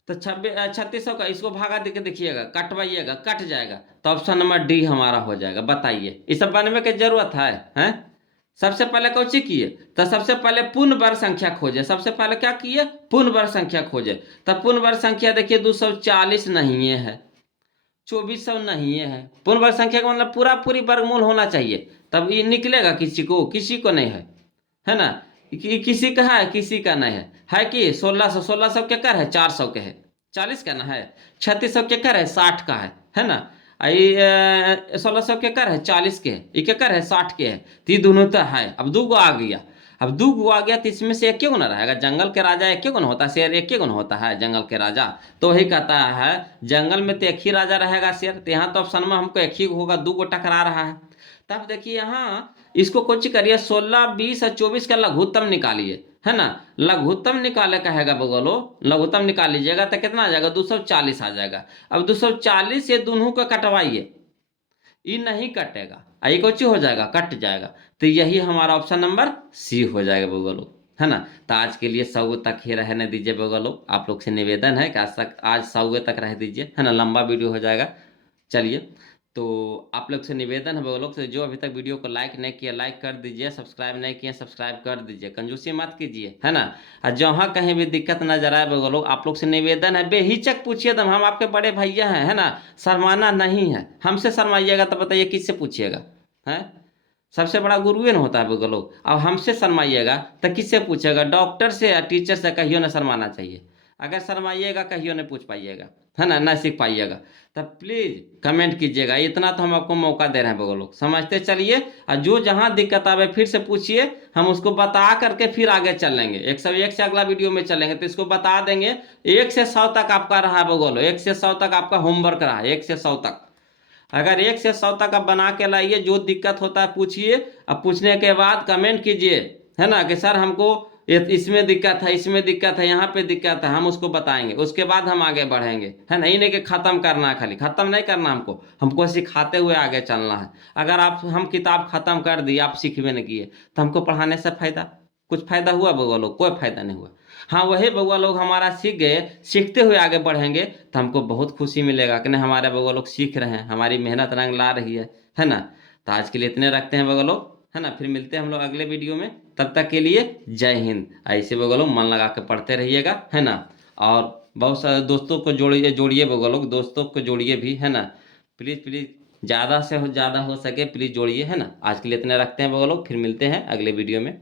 तो 3600 का इसको भागा देके देखिएगा, कटवाइएगा, कट जाएगा, तो ऑप्शन नंबर डी हमारा हो जाएगा। बताइए इस सब बनने की जरूरत है, हैं। सबसे पहले कौन सी किए, तो सबसे पहले पूर्ण वर्ग संख्या खोजे, सबसे पहले क्या किए, पूर्ण वर्ग संख्या खोजे। तब पूर्ण वर्ग संख्या देखिए 240 नहीं है, 2400 नहीं है, पूर्ण वर्ग संख्या का मतलब पूरा पूरी वर्गमूल होना चाहिए, तब ये निकलेगा, किसी को नहीं है ना। किसी का है, किसी का नहीं है कि 1600 के कर है, 400 के है, 40 का ना है, 3600 के कर है, 60 का है ना। 1600 के कर है, 40 के है, ये के कर है, 60 के है, तो ये दोनों तो है। अब दो गो आ गया, अब दो गो आ गया तो इसमें से एक गुना रहेगा, जंगल के राजा एक गुना होता है, शेर एक गुना होता है जंगल के राजा, तो वही कहता है जंगल में तो एक ही राजा रहेगा शेर, तो यहाँ तो ऑप्शन में हमको एक ही होगा, दो गो टकरा रहा है। तब देखिए यहाँ इसको कुछ करिए, 16 20 और 24 का लघुत्तम निकालिए, है ना। लघुत्तम निकाले कहेगा बगलो, लघुत्तम निकाल लीजिएगा तो कितना आ जाएगा, 240 आ जाएगा। अब 240 से दोनों को कटवाइए, ये नहीं कटेगा, ये कुछ हो जाएगा, कट जाएगा, तो यही हमारा ऑप्शन नंबर सी हो जाएगा बगलो, है ना। तो आज के लिए 100 तक ही रहने दीजिए बगलो, आप लोग से निवेदन है कि आज 100 तक रह दीजिए, है ना, लंबा वीडियो हो जाएगा। चलिए तो आप लोग से निवेदन है, वो लोग से जो अभी तक वीडियो को लाइक नहीं किया लाइक कर दीजिए, सब्सक्राइब नहीं किए सब्सक्राइब कर दीजिए, कंजूसी मत कीजिए, है ना। और जहाँ कहीं भी दिक्कत नजर आए वो लोग, आप लोग से निवेदन है बेहिचक पूछिए, दम हम आपके बड़े भैया हैं, है ना। शर्माना नहीं है, हमसे शर्माइएगा तो बताइए किससे पूछिएगा, है। सबसे बड़ा गुरु न होता है वो लोग। अब हमसे शर्माइएगा तो किससे पूछेगा, डॉक्टर से या टीचर से कहियो ना शर्माना चाहिए। अगर शर्माइएगा कहियो नहीं पूछ पाइएगा, है ना, ना सीख पाइएगा। तब प्लीज कमेंट कीजिएगा, इतना तो हम आपको मौका दे रहे हैं वो लोग, समझते चलिए। और जो जहां दिक्कत आवे फिर से पूछिए, हम उसको बता करके फिर आगे चलेंगे, 101 से अगला वीडियो में चलेंगे तो इसको बता देंगे। 1 से 100 तक आपका रहा है बोलो, 1 से 100 तक आपका होमवर्क रहा है, 1 से 100 तक। अगर 1 से 100 तक आप बना के लाइए, जो दिक्कत होता है पूछिए। अब पूछने के बाद कमेंट कीजिए, है ना, कि सर हमको इसमें दिक्कत है, इसमें दिक्कत है, यहाँ पे दिक्कत है, हम उसको बताएंगे, उसके बाद हम आगे बढ़ेंगे, है ना। ये नहीं कि खत्म करना है, खाली खत्म नहीं करना हमको सिखाते हुए आगे चलना है। अगर आप हम किताब खत्म कर दिए, आप सीखबे नहीं किए, तो हमको पढ़ाने से फायदा, कुछ फायदा हुआ बउआ लोग? कोई फायदा नहीं हुआ। हाँ, वही बउआ लोग हमारा सीख गए, सीखते हुए आगे बढ़ेंगे तो हमको बहुत खुशी मिलेगा कि नहीं हमारे बउआ लोग सीख रहे हैं, हमारी मेहनत रंग ला रही है ना। तो आज के लिए इतने रखते हैं बउआ लोग, है ना। फिर मिलते हैं हम लोग अगले वीडियो में, तब तक के लिए जय हिंद। ऐसे बउआ लोग मन लगा के पढ़ते रहिएगा, है ना। और बहुत सारे दोस्तों को जोड़िए जोड़िए बउआ लोग, दोस्तों को जोड़िए भी, है ना। प्लीज़ प्लीज़, ज़्यादा से ज़्यादा हो सके प्लीज़ जोड़िए, है ना। आज के लिए इतने रखते हैं बउआ लोग, फिर मिलते हैं अगले वीडियो में।